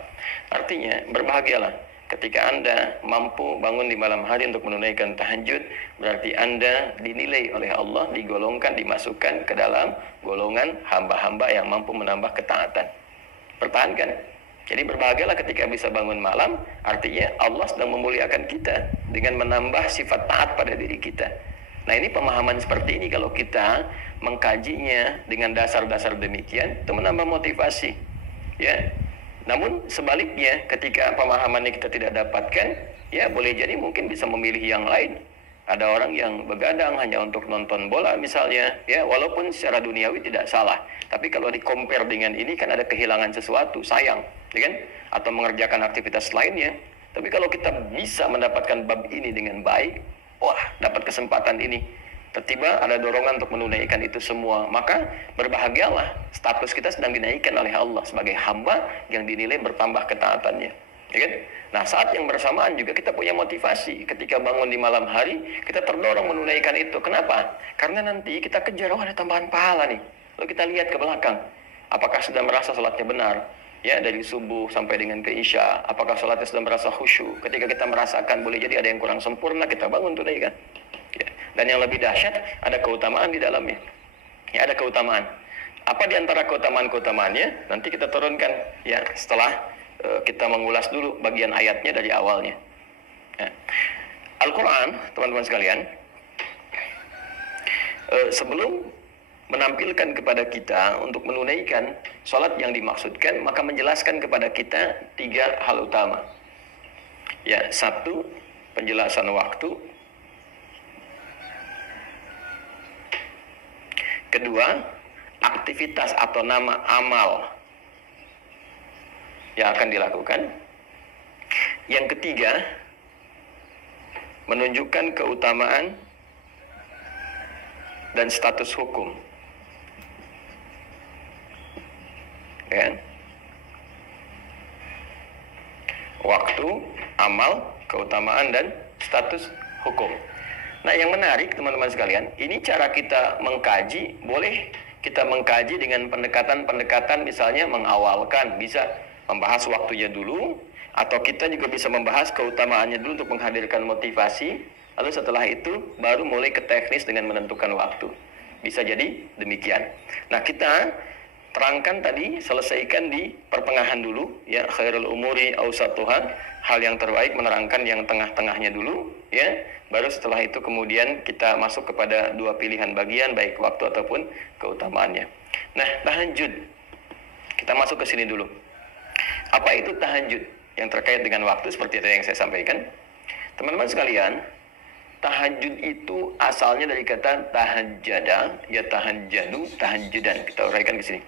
Artinya berbahagialah Ketika Anda mampu bangun di malam hari untuk menunaikan tahajud, berarti Anda dinilai oleh Allah, digolongkan, dimasukkan ke dalam golongan hamba-hamba yang mampu menambah ketaatan. Pertahankan. Jadi berbahagialah ketika bisa bangun malam, artinya Allah sedang memuliakan kita dengan menambah sifat taat pada diri kita. Nah, ini pemahaman seperti ini kalau kita mengkajinya dengan dasar-dasar demikian, itu menambah motivasi. Ya. Namun sebaliknya, ketika pemahamannya kita tidak dapatkan, ya boleh jadi mungkin bisa memilih yang lain. Ada orang yang begadang hanya untuk nonton bola misalnya, ya walaupun secara duniawi tidak salah. Tapi kalau di-compare dengan ini kan ada kehilangan sesuatu, sayang, ya kan? Atau mengerjakan aktivitas lainnya. Tapi kalau kita bisa mendapatkan bab ini dengan baik, wah dapat kesempatan ini. Tiba-tiba ada dorongan untuk menunaikan itu semua, maka berbahagialah, status kita sedang dinaikkan oleh Allah sebagai hamba yang dinilai bertambah ketaatannya, ya kan? Nah, saat yang bersamaan juga kita punya motivasi. Ketika bangun di malam hari, kita terdorong menunaikan itu. Kenapa? Karena nanti kita kejar, ada tambahan pahala nih. Lalu kita lihat ke belakang, apakah sudah merasa sholatnya benar? Ya, dari subuh sampai dengan ke isya, apakah sholatnya sudah merasa khusyuk? Ketika kita merasakan boleh jadi ada yang kurang sempurna, kita bangun tunaikan. Ya. Dan yang lebih dahsyat, ada keutamaan di dalamnya. Ya, ada keutamaan. Apa di antara keutamaan-keutamaannya? Nanti kita turunkan ya setelah kita mengulas dulu bagian ayatnya dari awalnya. Ya. Al-Quran, teman-teman sekalian, sebelum menampilkan kepada kita untuk menunaikan sholat yang dimaksudkan, maka menjelaskan kepada kita 3 hal utama. Ya, 1, penjelasan waktu. Kedua, aktivitas atau nama amal yang akan dilakukan. Yang ketiga, menunjukkan keutamaan dan status hukum. Ya. Waktu, amal, keutamaan, dan status hukum. Nah, yang menarik teman-teman sekalian, ini cara kita mengkaji, boleh kita mengkaji dengan pendekatan-pendekatan, misalnya mengawalkan, bisa membahas waktunya dulu, atau kita juga bisa membahas keutamaannya dulu untuk menghadirkan motivasi, lalu setelah itu baru mulai ke teknis dengan menentukan waktu. Bisa jadi demikian. Nah, kita terangkan tadi, selesaikan di pertengahan dulu, ya, khairul umuri awsatuha, hal yang terbaik menerangkan yang tengah-tengahnya dulu, ya. Baru setelah itu kemudian kita masuk kepada 2 pilihan bagian, baik waktu ataupun keutamaannya. Nah, tahajud. Kita masuk ke sini dulu. Apa itu tahajud? Yang terkait dengan waktu seperti tadi yang saya sampaikan. Teman-teman sekalian, tahajud itu asalnya dari kata tahajjada, ya tahajjadu, tahajjudan. Kita uraikan ke sini.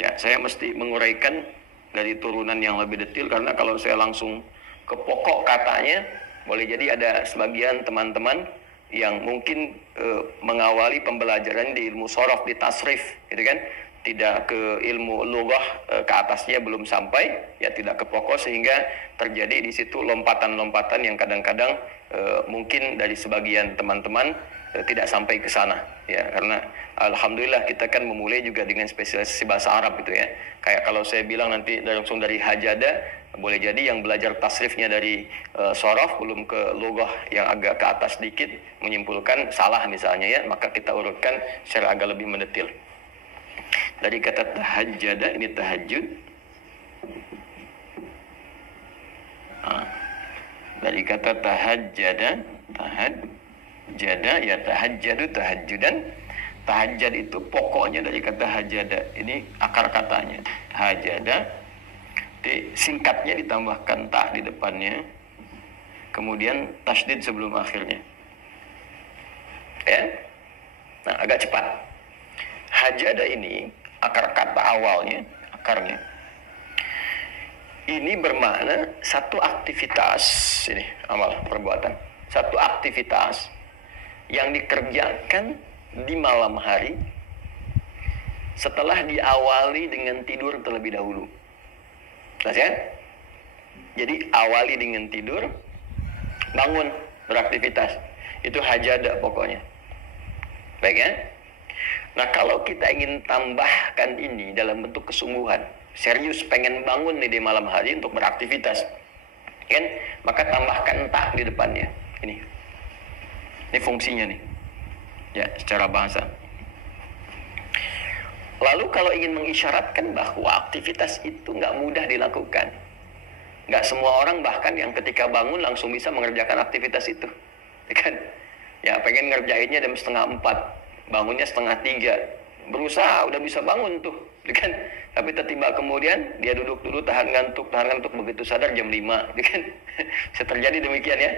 Ya, saya mesti menguraikan dari turunan yang lebih detail karena kalau saya langsung ke pokok katanya, boleh jadi ada sebagian teman-teman yang mungkin mengawali pembelajaran di ilmu shorof, di tasrif, gitu kan, tidak ke ilmu lughah, ke atasnya belum sampai, ya tidak ke pokok, sehingga terjadi di situ lompatan-lompatan yang kadang-kadang mungkin dari sebagian teman-teman tidak sampai ke sana, ya, karena alhamdulillah kita kan memulai juga dengan spesialisasi bahasa Arab itu, ya. Kayak kalau saya bilang nanti langsung dari hajada, boleh jadi yang belajar tasrifnya dari shorof belum ke lughah yang agak ke atas sedikit menyimpulkan salah misalnya, ya, maka kita urutkan secara agak lebih mendetil. Dari kata tahajjada, ini tahajud. Dari kata tahajjada, tahajjada, ya tahajjadu, tahajjudan. Tahajjad itu pokoknya dari kata hajada. Ini akar katanya. Hajada. Singkatnya ditambahkan ta di depannya. Kemudian tasydid sebelum akhirnya. Ya. Nah, agak cepat. Hajada ini akar kata awalnya, akarnya. Ini bermakna satu aktivitas, ini amal perbuatan. Satu aktivitas yang dikerjakan di malam hari setelah diawali dengan tidur terlebih dahulu. Jelas ya? Jadi awali dengan tidur, bangun, beraktivitas. Itu hajada pokoknya. Baik ya? Nah, kalau kita ingin tambahkan ini dalam bentuk kesungguhan, serius pengen bangun nih di malam hari untuk beraktivitas, kan? Maka tambahkan ta di depannya. Ini fungsinya nih, ya, secara bahasa. Lalu kalau ingin mengisyaratkan bahwa aktivitas itu nggak mudah dilakukan, nggak semua orang bahkan yang ketika bangun langsung bisa mengerjakan aktivitas itu, ya kan? Ya, pengen ngerjainnya jam 3:30, bangunnya 2:30, berusaha udah bisa bangun tuh, ya kan? Tapi tiba-tiba kemudian dia duduk dulu, tahan ngantuk, begitu sadar jam 5, ya kan? Bisa terjadi demikian ya.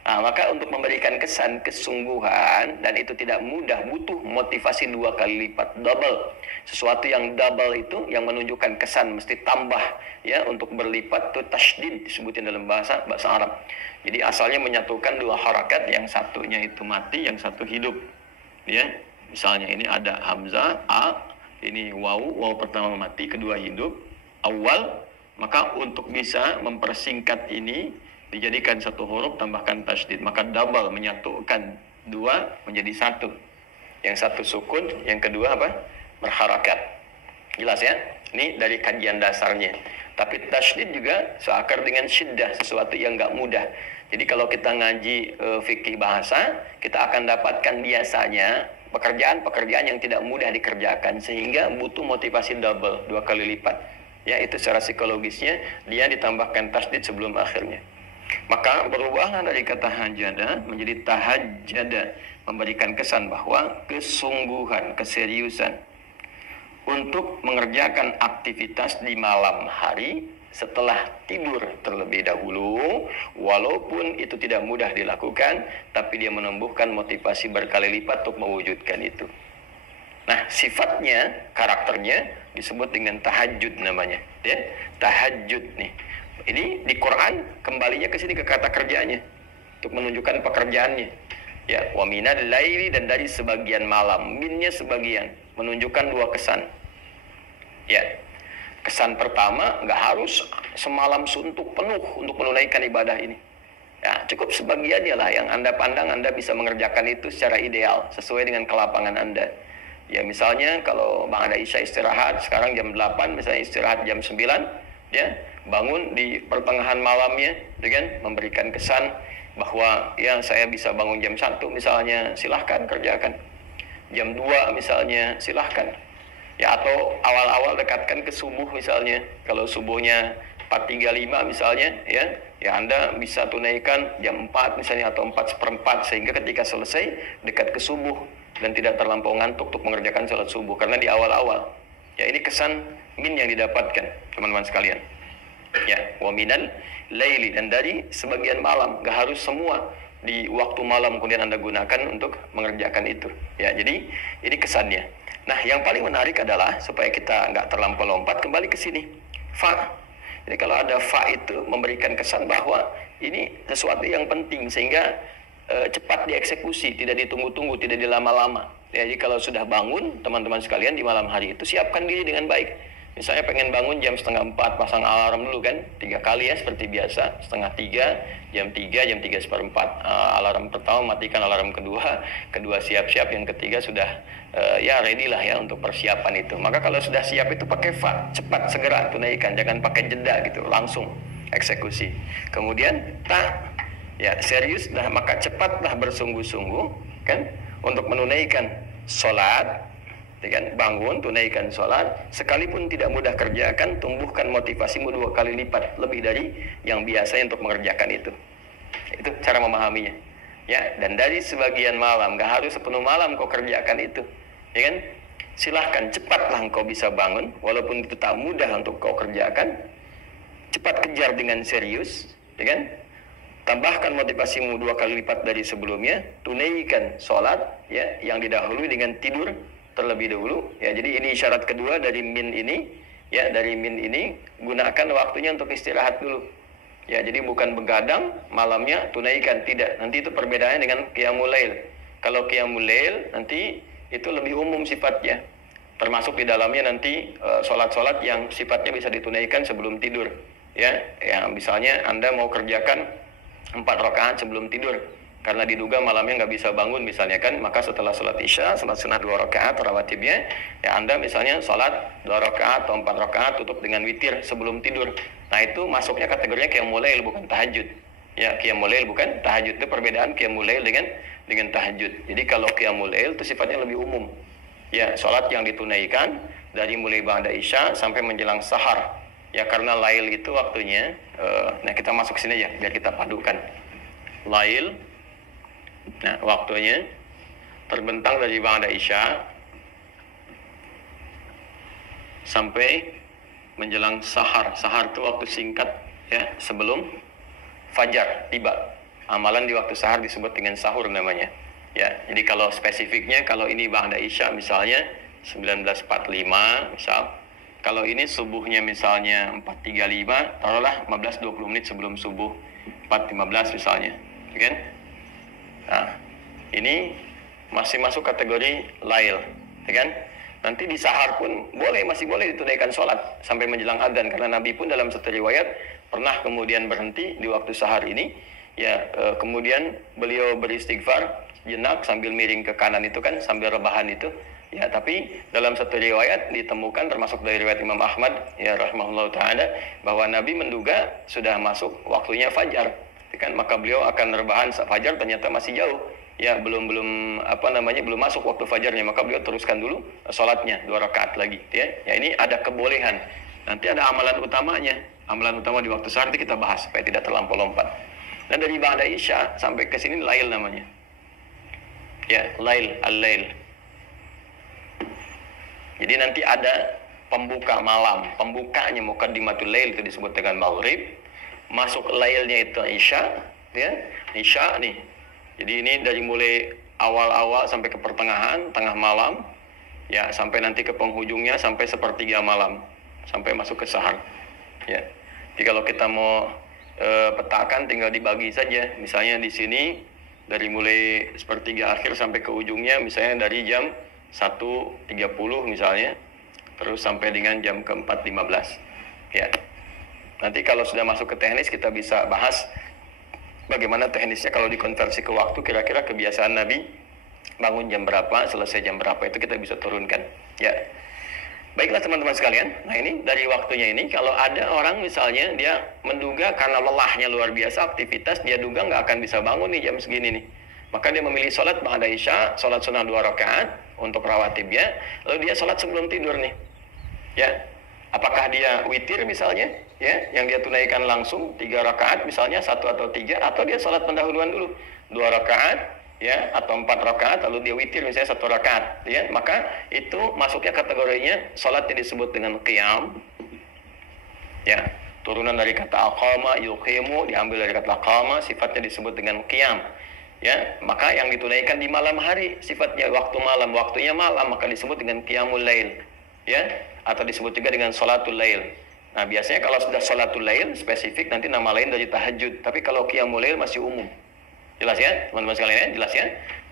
Nah, maka untuk memberikan kesan kesungguhan, dan itu tidak mudah, butuh motivasi 2 kali lipat, double. Sesuatu yang double itu yang menunjukkan kesan mesti tambah, ya, untuk berlipat itu tasydid disebutin dalam bahasa Arab. Jadi asalnya menyatukan 2 harakat, yang satunya itu mati, yang satu hidup. Ya, misalnya ini ada hamzah a, ini waw pertama mati, kedua hidup, awal. Maka untuk bisa mempersingkat ini dijadikan satu huruf, tambahkan tasydid, maka double, menyatukan 2 menjadi 1. Yang satu sukun, yang kedua apa? Berharakat. Jelas ya? Ini dari kajian dasarnya. Tapi tasydid juga seakar dengan syiddah, sesuatu yang nggak mudah. Jadi kalau kita ngaji fikih bahasa, kita akan dapatkan biasanya pekerjaan-pekerjaan yang tidak mudah dikerjakan, sehingga butuh motivasi double, 2 kali lipat. Ya, itu secara psikologisnya dia ditambahkan tasydid sebelum akhirnya. Maka berubahlah dari kata hajada menjadi tahajjada, memberikan kesan bahwa kesungguhan, keseriusan untuk mengerjakan aktivitas di malam hari setelah tidur terlebih dahulu, walaupun itu tidak mudah dilakukan, tapi dia menumbuhkan motivasi berkali lipat untuk mewujudkan itu. Nah, sifatnya, karakternya disebut dengan tahajud namanya, ya. Tahajud nih. Ini di Quran kembalinya ke sini, ke kata kerjanya, untuk menunjukkan pekerjaannya. Ya, wa minal laili, dan dari sebagian malam. Minnya sebagian, menunjukkan 2 kesan. Ya, kesan pertama, nggak harus semalam suntuk penuh untuk menunaikan ibadah ini. Ya, cukup sebagiannya lah yang Anda pandang Anda bisa mengerjakan itu secara ideal, sesuai dengan kelapangan Anda. Ya, misalnya kalau Bang ada Isya istirahat, sekarang jam 8, misalnya istirahat jam 9, ya, bangun di pertengahan malamnya, dengan memberikan kesan bahwa ya saya bisa bangun jam 1 misalnya, silahkan kerjakan. Jam 2 misalnya, silahkan. Ya, atau awal-awal dekatkan ke subuh misalnya. Kalau subuhnya 4:35 misalnya, ya Anda bisa tunaikan jam 4 misalnya, atau 4:15, sehingga ketika selesai dekat ke subuh dan tidak terlampau ngantuk untuk mengerjakan salat subuh, karena di awal-awal. Ya, ini kesan min yang didapatkan, teman-teman sekalian. Ya, wa minal laili, dan dari sebagian malam, gak harus semua di waktu malam kemudian Anda gunakan untuk mengerjakan itu. Ya, jadi ini kesannya. Nah, yang paling menarik adalah supaya kita nggak terlampau lompat, kembali ke sini. Fa. Jadi kalau ada fa itu memberikan kesan bahwa ini sesuatu yang penting, sehingga cepat dieksekusi, tidak ditunggu-tunggu, tidak dilama-lama. Ya, jadi kalau sudah bangun, teman-teman sekalian, di malam hari itu siapkan diri dengan baik. Misalnya pengen bangun jam 3:30, pasang alarm dulu kan, 3 kali ya, seperti biasa, 2:30, jam 3, jam 3:04. Alarm pertama matikan, alarm kedua siap-siap, yang ketiga sudah ya ready lah ya untuk persiapan itu. Maka kalau sudah siap itu pakai fa, cepat segera tunaikan, jangan pakai jeda gitu, langsung eksekusi. Kemudian ta, ya serius, nah maka cepatlah bersungguh-sungguh kan untuk menunaikan sholat. Dengan bangun, tunaikan sholat, sekalipun tidak mudah kerjakan, tumbuhkan motivasimu 2 kali lipat, lebih dari yang biasa untuk mengerjakan itu. Itu cara memahaminya. Ya, dan dari sebagian malam, gak harus sepenuh malam kau kerjakan itu, ya kan? Silahkan, cepatlah engkau bisa bangun, walaupun itu tak mudah untuk kau kerjakan. Cepat kejar dengan serius, ya kan? Tambahkan motivasimu 2 kali lipat dari sebelumnya, tunaikan sholat, ya, yang didahului dengan tidur terlebih dahulu. Ya, jadi ini syarat kedua dari min ini. Ya, dari min ini gunakan waktunya untuk istirahat dulu. Ya, jadi bukan begadang malamnya tunaikan, tidak. Nanti itu perbedaannya dengan qiyamul lail. Kalau qiyamul lail nanti itu lebih umum sifatnya. Termasuk di dalamnya nanti sholat-sholat yang sifatnya bisa ditunaikan sebelum tidur. Ya, yang misalnya Anda mau kerjakan 4 rakaat sebelum tidur, karena diduga malamnya nggak bisa bangun misalnya kan, maka setelah sholat isya, sholat sunat 2 rakaat rawatibnya, ya Anda misalnya sholat 2 rakaat atau 4 rakaat tutup dengan witir sebelum tidur. Nah itu masuknya kategorinya qiyamul lail bukan tahajud. Ya, qiyamul lail bukan tahajud. Itu perbedaan qiyamul lail dengan tahajud. Jadi kalau qiyamul lail itu sifatnya lebih umum. Ya, sholat yang ditunaikan dari mulai ba'da isya sampai menjelang sahar. Ya, karena lail itu waktunya. Nah kita masuk sini ya, biar kita padukan. Lail, nah waktunya terbentang dari ba'da isya sampai menjelang sahar. Sahar itu waktu singkat ya, sebelum fajar tiba. Amalan di waktu sahar disebut dengan sahur namanya. Ya, jadi kalau spesifiknya, kalau ini ba'da isya misalnya 19.45 misal. Kalau ini subuhnya misalnya 4.35, taruhlah 15-20 menit sebelum subuh 4.15 misalnya. Kan? Nah, ini masih masuk kategori lail, kan? Nanti di sahar pun masih boleh ditunaikan sholat sampai menjelang adzan, karena Nabi pun dalam satu riwayat pernah kemudian berhenti di waktu sahar ini, ya kemudian beliau beristighfar jenak sambil miring ke kanan itu kan, sambil rebahan itu, ya. Tapi dalam satu riwayat ditemukan, termasuk dari riwayat Imam Ahmad, ya rahimahullah taala, bahwa Nabi menduga sudah masuk waktunya fajar, kan? Maka beliau akan rebahan saat fajar, ternyata masih jauh. Ya belum masuk waktu fajarnya, maka beliau teruskan dulu sholatnya 2 rakaat lagi, ya. Ya ini ada kebolehan. Nanti ada amalan utamanya, amalan utama di waktu sahar itu kita bahas supaya tidak terlampau lompat. Dan dari ba'da isya sampai ke sini lail namanya. Ya, lail, al-lail. Jadi nanti ada pembuka malam, pembukanya muqaddimatul lail itu disebut dengan maghrib. Masuk lailnya itu isya, ya. Isya nih. Jadi ini dari mulai awal-awal sampai ke pertengahan, tengah malam, ya sampai nanti ke penghujungnya sampai sepertiga malam, sampai masuk ke sahar. Ya. Jadi kalau kita mau petakan tinggal dibagi saja. Misalnya di sini dari mulai sepertiga akhir sampai ke ujungnya, misalnya dari jam 1.30 misalnya, terus sampai dengan jam ke-4.15. Ya. Nanti kalau sudah masuk ke teknis kita bisa bahas bagaimana teknisnya kalau dikonversi ke waktu, kira-kira kebiasaan Nabi bangun jam berapa, selesai jam berapa, itu kita bisa turunkan. Ya. Baiklah teman-teman sekalian, nah ini dari waktunya ini, kalau ada orang misalnya dia menduga karena lelahnya luar biasa aktivitas, dia duga nggak akan bisa bangun nih jam segini nih. Maka dia memilih sholat ba'da isya, sholat sunnah 2 rakaat untuk rawatibnya, lalu dia sholat sebelum tidur nih. Ya. Apakah dia witir misalnya, ya, yang dia tunaikan langsung 3 rakaat misalnya, 1 atau 3, atau dia sholat pendahuluan dulu 2 rakaat, ya, atau 4 rakaat, lalu dia witir misalnya 1 rakaat, ya, maka itu masuknya kategorinya sholat yang disebut dengan qiyam, ya, turunan dari kata aqama, yuqimu, diambil dari kata aqama, sifatnya disebut dengan qiyam, ya, maka yang ditunaikan di malam hari, sifatnya waktu malam, waktunya malam, maka disebut dengan qiyamul lail, ya, atau disebut juga dengan sholatul lail. Nah biasanya kalau sudah sholatul lail spesifik, nanti nama lain dari tahajud. Tapi kalau qiyamul lail masih umum. Jelas ya teman-teman sekalian ya? Jelas ya?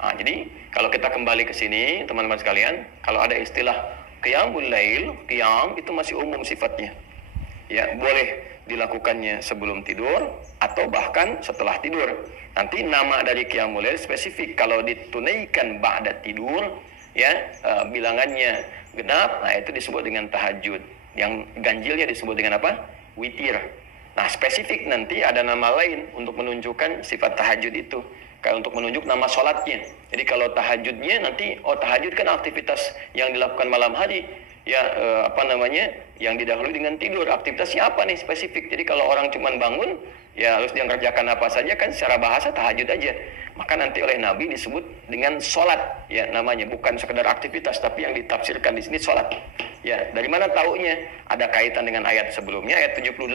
Nah, jadi kalau kita kembali ke sini teman-teman sekalian, kalau ada istilah qiyamul lail, qiyam itu masih umum sifatnya. Ya, boleh dilakukannya sebelum tidur atau bahkan setelah tidur. Nanti nama dari qiyamul lail spesifik. Kalau ditunaikan ba'da tidur, ya, bilangannya genap, nah itu disebut dengan tahajud. Yang ganjilnya disebut dengan apa? Witir. Nah spesifik nanti ada nama lain untuk menunjukkan sifat tahajud itu, kayak untuk menunjuk nama sholatnya. Jadi kalau tahajudnya nanti, tahajud kan aktivitas yang dilakukan malam hari, ya, yang didahului dengan tidur. Aktivitasnya apa nih spesifik? Jadi kalau orang cuma bangun, ya harus dia ngerjakan apa saja, kan secara bahasa tahajud aja. Maka nanti oleh Nabi disebut dengan sholat, ya namanya, bukan sekedar aktivitas, tapi yang ditafsirkan di sini sholat. Ya, dari mana taunya? Ada kaitan dengan ayat sebelumnya, ayat 78,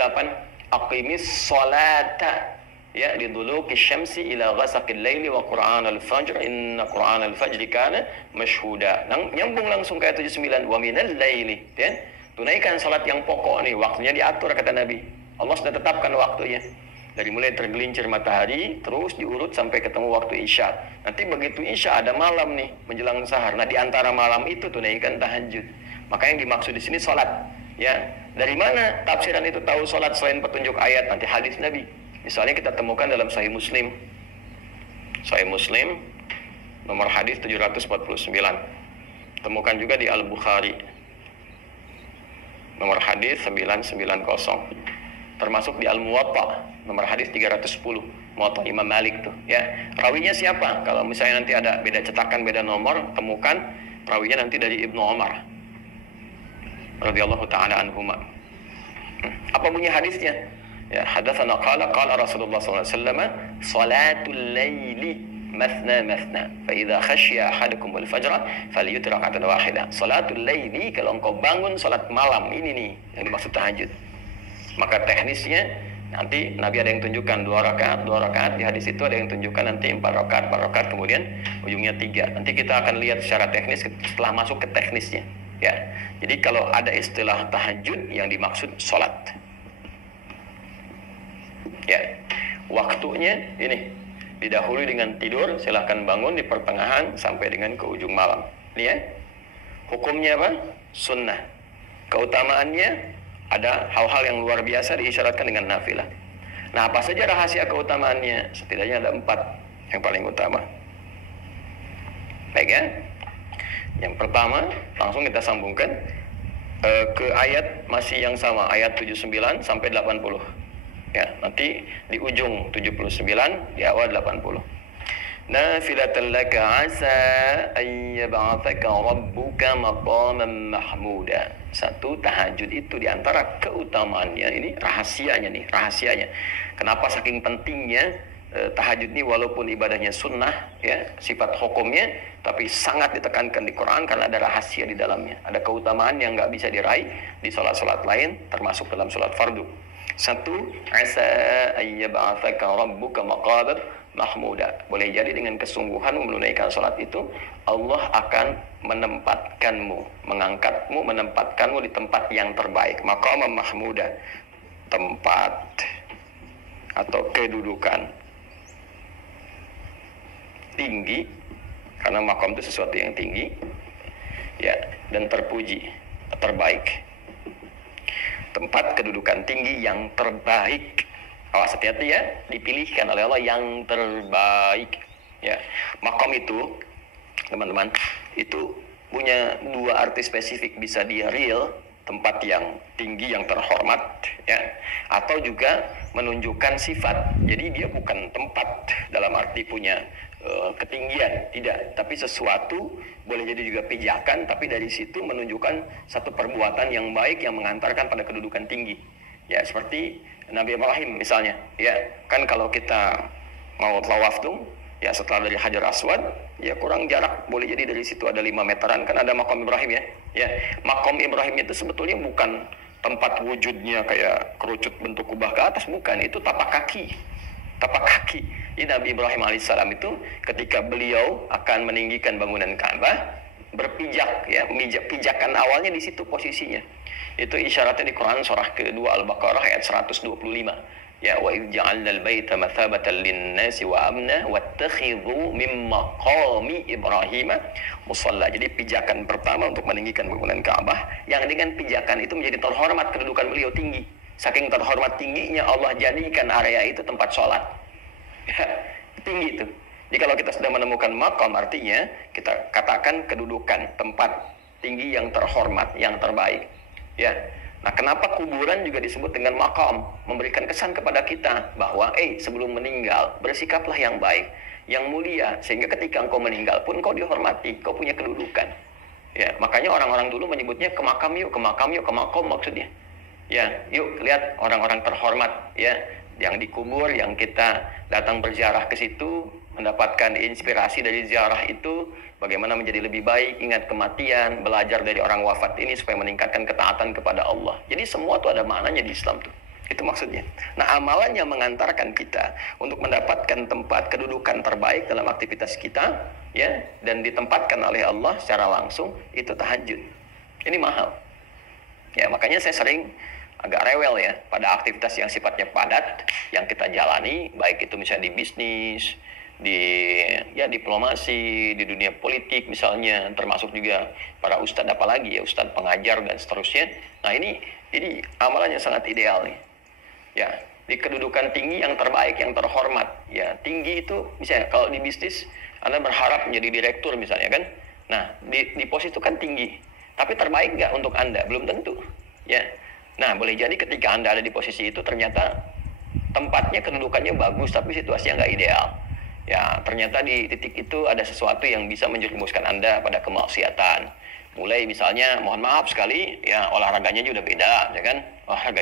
aqimis sholata, ya, liduluki syamsi ila ghasaqil laili wa qur'anal fajr inna qur'anal fajri kana mashhuda. Nyambung langsung ke ayat 79, wa minal laili, ya. Tunaikan salat yang pokok nih, waktunya diatur kata Nabi. Allah sudah tetapkan waktunya. Dari mulai tergelincir matahari terus diurut sampai ketemu waktu isya. Nanti begitu isya ada malam nih menjelang sahar. Nah di antara malam itu tunaikan tahajud. Maka yang dimaksud di sini salat. Ya, dari mana tafsiran itu tahu salat selain petunjuk ayat, nanti hadis Nabi. Misalnya kita temukan dalam Sahih Muslim. Sahih Muslim nomor hadis 749. Temukan juga di Al-Bukhari nomor hadis 990. termasuk di Al-Muwatta nomor hadis 310, Muwatta Imam Malik tuh ya. Rawinya siapa? Kalau misalnya nanti ada beda cetakan, beda nomor, temukan rawinya nanti dari Ibnu Umar radhiyallahu taala anhuma. Apa bunyi hadisnya? Ya, hadatsana qala Rasulullah sallallahu alaihi wasallam, salatul laili mathna mathna, fa idza khashiya ahadukum al-fajra falyutir rak'atan wahidah. Salatul laili, kalau engkau bangun salat malam, ini nih yang dimaksud tahajud. Maka teknisnya nanti Nabi ada yang tunjukkan 2 rakaat, di hadis itu ada yang tunjukkan nanti 4 rakaat, kemudian ujungnya 3. Nanti kita akan lihat secara teknis setelah masuk ke teknisnya. Ya, jadi kalau ada istilah tahajud yang dimaksud salat. Ya, waktunya ini didahului dengan tidur, silahkan bangun di pertengahan sampai dengan ke ujung malam. Ini ya. Hukumnya apa? Sunnah. Keutamaannya ada hal-hal yang luar biasa diisyaratkan dengan nafilah. Nah, apa saja rahasia keutamaannya? Setidaknya ada 4 yang paling utama. Baik ya. Yang pertama, langsung kita sambungkan ke ayat masih yang sama, ayat 79 sampai 80. Ya, nanti di ujung 79, di awal 80. Nafilatan laka asa an yab'atsaka rabbuka maqaman mahmuda. Satu, tahajud itu diantara keutamaannya, ini rahasianya. Kenapa saking pentingnya tahajud ini, walaupun ibadahnya sunnah ya, sifat hukumnya, tapi sangat ditekankan di Quran karena ada rahasia di dalamnya. Ada keutamaan yang nggak bisa diraih di sholat-sholat lain, termasuk dalam sholat fardu. Satu, asa ayyab'atsaka rabbuka maqaman mahmuda. Boleh jadi dengan kesungguhan menunaikan salat itu, Allah akan menempatkanmu di tempat yang terbaik. Maqaman mahmuda, tempat atau kedudukan tinggi, karena maqam itu sesuatu yang tinggi ya, dan terpuji, terbaik. Tempat kedudukan tinggi yang terbaik. Awas, hati-hati ya, dipilihkan oleh Allah yang terbaik ya. Maqam itu, teman-teman, itu punya 2 arti spesifik. Bisa dia real, tempat yang tinggi, yang terhormat ya, atau juga menunjukkan sifat. Jadi dia bukan tempat dalam arti punya ketinggian, tidak, tapi sesuatu, boleh jadi juga pijakan, tapi dari situ menunjukkan satu perbuatan yang baik yang mengantarkan pada kedudukan tinggi ya. Seperti Nabi Ibrahim misalnya ya, kan kalau kita mau tawaf tuh ya, setelah dari Hajar Aswad ya, kurang jarak, boleh jadi dari situ ada 5 meteran, kan ada Maqam Ibrahim ya. Maqam Ibrahim itu sebetulnya bukan tempat wujudnya kayak kerucut bentuk kubah ke atas, bukan, itu tapak kaki. Jadi Nabi Ibrahim alaihissalam itu ketika beliau akan meninggikan bangunan Ka'bah, berpijak ya, pijakan awalnya di situ posisinya. Itu isyaratnya di Quran surah kedua Al-Baqarah ayat 125. Ya, wa idh ja'alnal baita mathabatan lin-nasi wa amna wattakhidhu min maqami Ibrahim musalla. Jadi pijakan pertama untuk meninggikan bangunan Ka'bah, yang dengan pijakan itu menjadi terhormat, kedudukan beliau tinggi. Saking terhormat tingginya, Allah jadikan area itu tempat sholat ya, tinggi itu. Jadi kalau kita sudah menemukan maqam, artinya kita katakan kedudukan tempat tinggi yang terhormat, yang terbaik ya. Nah, kenapa kuburan juga disebut dengan maqam? Memberikan kesan kepada kita bahwa sebelum meninggal bersikaplah yang baik, yang mulia, sehingga ketika engkau meninggal pun engkau dihormati, kau punya kedudukan ya. Makanya orang-orang dulu menyebutnya ke makam yuk, ke maqam maksudnya ya. Yuk lihat orang-orang terhormat ya, yang dikubur, yang kita datang berziarah ke situ, mendapatkan inspirasi dari ziarah itu, bagaimana menjadi lebih baik, ingat kematian, belajar dari orang wafat ini supaya meningkatkan ketaatan kepada Allah. Jadi semua itu ada maknanya di Islam tuh. Itu maksudnya. Nah, amalan yang mengantarkan kita untuk mendapatkan tempat kedudukan terbaik dalam aktivitas kita ya, dan ditempatkan oleh Allah secara langsung, itu tahajud. Ini mahal. Ya, makanya saya sering agak rewel ya pada aktivitas yang sifatnya padat yang kita jalani, baik itu misalnya di bisnis, di diplomasi, di dunia politik misalnya, termasuk juga para ustadz, apalagi ya ustadz pengajar dan seterusnya. Nah, ini amalannya sangat ideal nih ya, di kedudukan tinggi yang terbaik, yang terhormat ya. Tinggi itu misalnya kalau di bisnis Anda berharap menjadi direktur misalnya kan, nah di pos itu kan tinggi, tapi terbaik nggak untuk Anda? Belum tentu ya. Nah, boleh jadi ketika Anda ada di posisi itu ternyata tempatnya, kedudukannya bagus, tapi situasinya nggak ideal. Ya, ternyata di titik itu ada sesuatu yang bisa menjerumuskan Anda pada kemaksiatan. Mulai misalnya, mohon maaf sekali, ya olahraganya juga udah beda, ya kan? Olahraga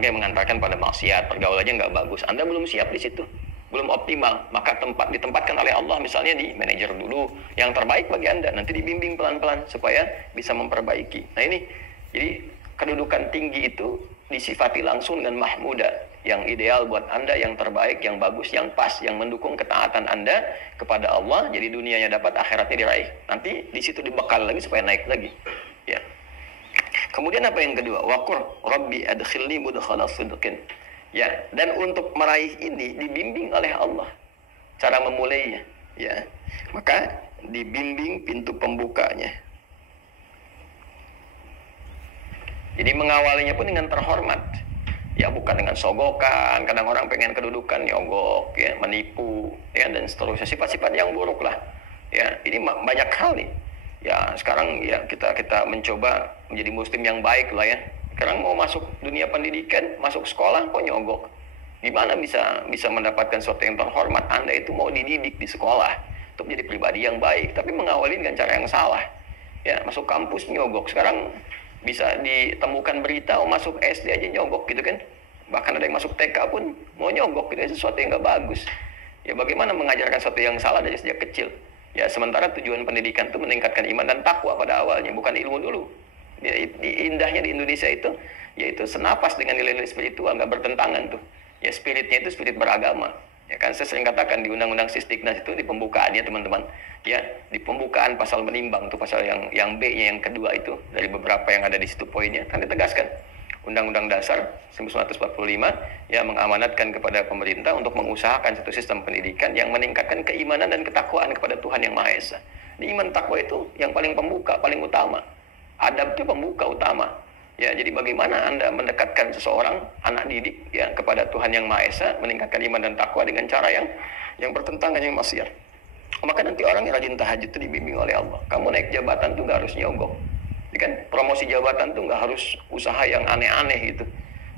yang mengantarkan pada maksiat, pergaulannya nggak bagus. Anda belum siap di situ, belum optimal, maka ditempatkan oleh Allah misalnya di manajer dulu yang terbaik bagi Anda, nanti dibimbing pelan-pelan supaya bisa memperbaiki. Nah ini, jadi kedudukan tinggi itu disifati langsung dengan mahmuda, yang ideal buat Anda, yang terbaik, yang bagus, yang pas, yang mendukung ketaatan Anda kepada Allah. Jadi dunianya dapat, akhiratnya diraih. Nanti di situ dibekal lagi supaya naik lagi. Ya. Kemudian apa yang kedua? Waqur Rabbi adkhilni mudkhala sidqin. Ya, dan untuk meraih ini dibimbing oleh Allah cara memulainya. Ya, maka dibimbing pintu pembukanya. Jadi mengawalinya pun dengan terhormat. Ya, bukan dengan sogokan. Kadang orang pengen kedudukan, nyogok, ya, menipu, ya, dan seterusnya. Sifat-sifat yang buruk lah. Ya, ini banyak hal nih. Ya, sekarang ya kita mencoba menjadi muslim yang baik lah ya. Sekarang mau masuk dunia pendidikan, masuk sekolah kok nyogok. Gimana bisa mendapatkan sesuatu yang terhormat? Anda itu mau dididik di sekolah untuk menjadi pribadi yang baik, tapi mengawali dengan cara yang salah. Ya, masuk kampus nyogok. Sekarang bisa ditemukan berita masuk SD aja nyogok gitu kan. Bahkan ada yang masuk TK pun mau nyogok gitu, sesuatu yang nggak bagus. Ya, bagaimana mengajarkan sesuatu yang salah dari sejak kecil? Ya, sementara tujuan pendidikan itu meningkatkan iman dan takwa pada awalnya, bukan ilmu dulu. Ya, indahnya di Indonesia itu yaitu senapas dengan nilai-nilai spiritual, nggak bertentangan tuh. Ya, spiritnya itu spirit beragama. Ya kan, saya sering katakan di Undang-Undang Sisdiknas itu di pembukaannya teman-teman, ya, di pembukaan pasal menimbang tuh, pasal yang B-nya yang kedua itu, dari beberapa yang ada di situ poinnya kan ditegaskan Undang-Undang Dasar 1945 ya mengamanatkan kepada pemerintah untuk mengusahakan satu sistem pendidikan yang meningkatkan keimanan dan ketakwaan kepada Tuhan Yang Maha Esa. Di iman takwa itu yang paling pembuka, paling utama. Adab itu pembuka utama. Ya, jadi bagaimana Anda mendekatkan seseorang, anak didik ya kepada Tuhan Yang Maha Esa, meningkatkan iman dan takwa dengan cara yang bertentangan, yang maksiat. Maka nanti orang yang rajin tahajud itu dibimbing oleh Allah. Kamu naik jabatan tuh gak harus nyogok. Ya kan? Promosi jabatan tuh gak harus usaha yang aneh-aneh gitu.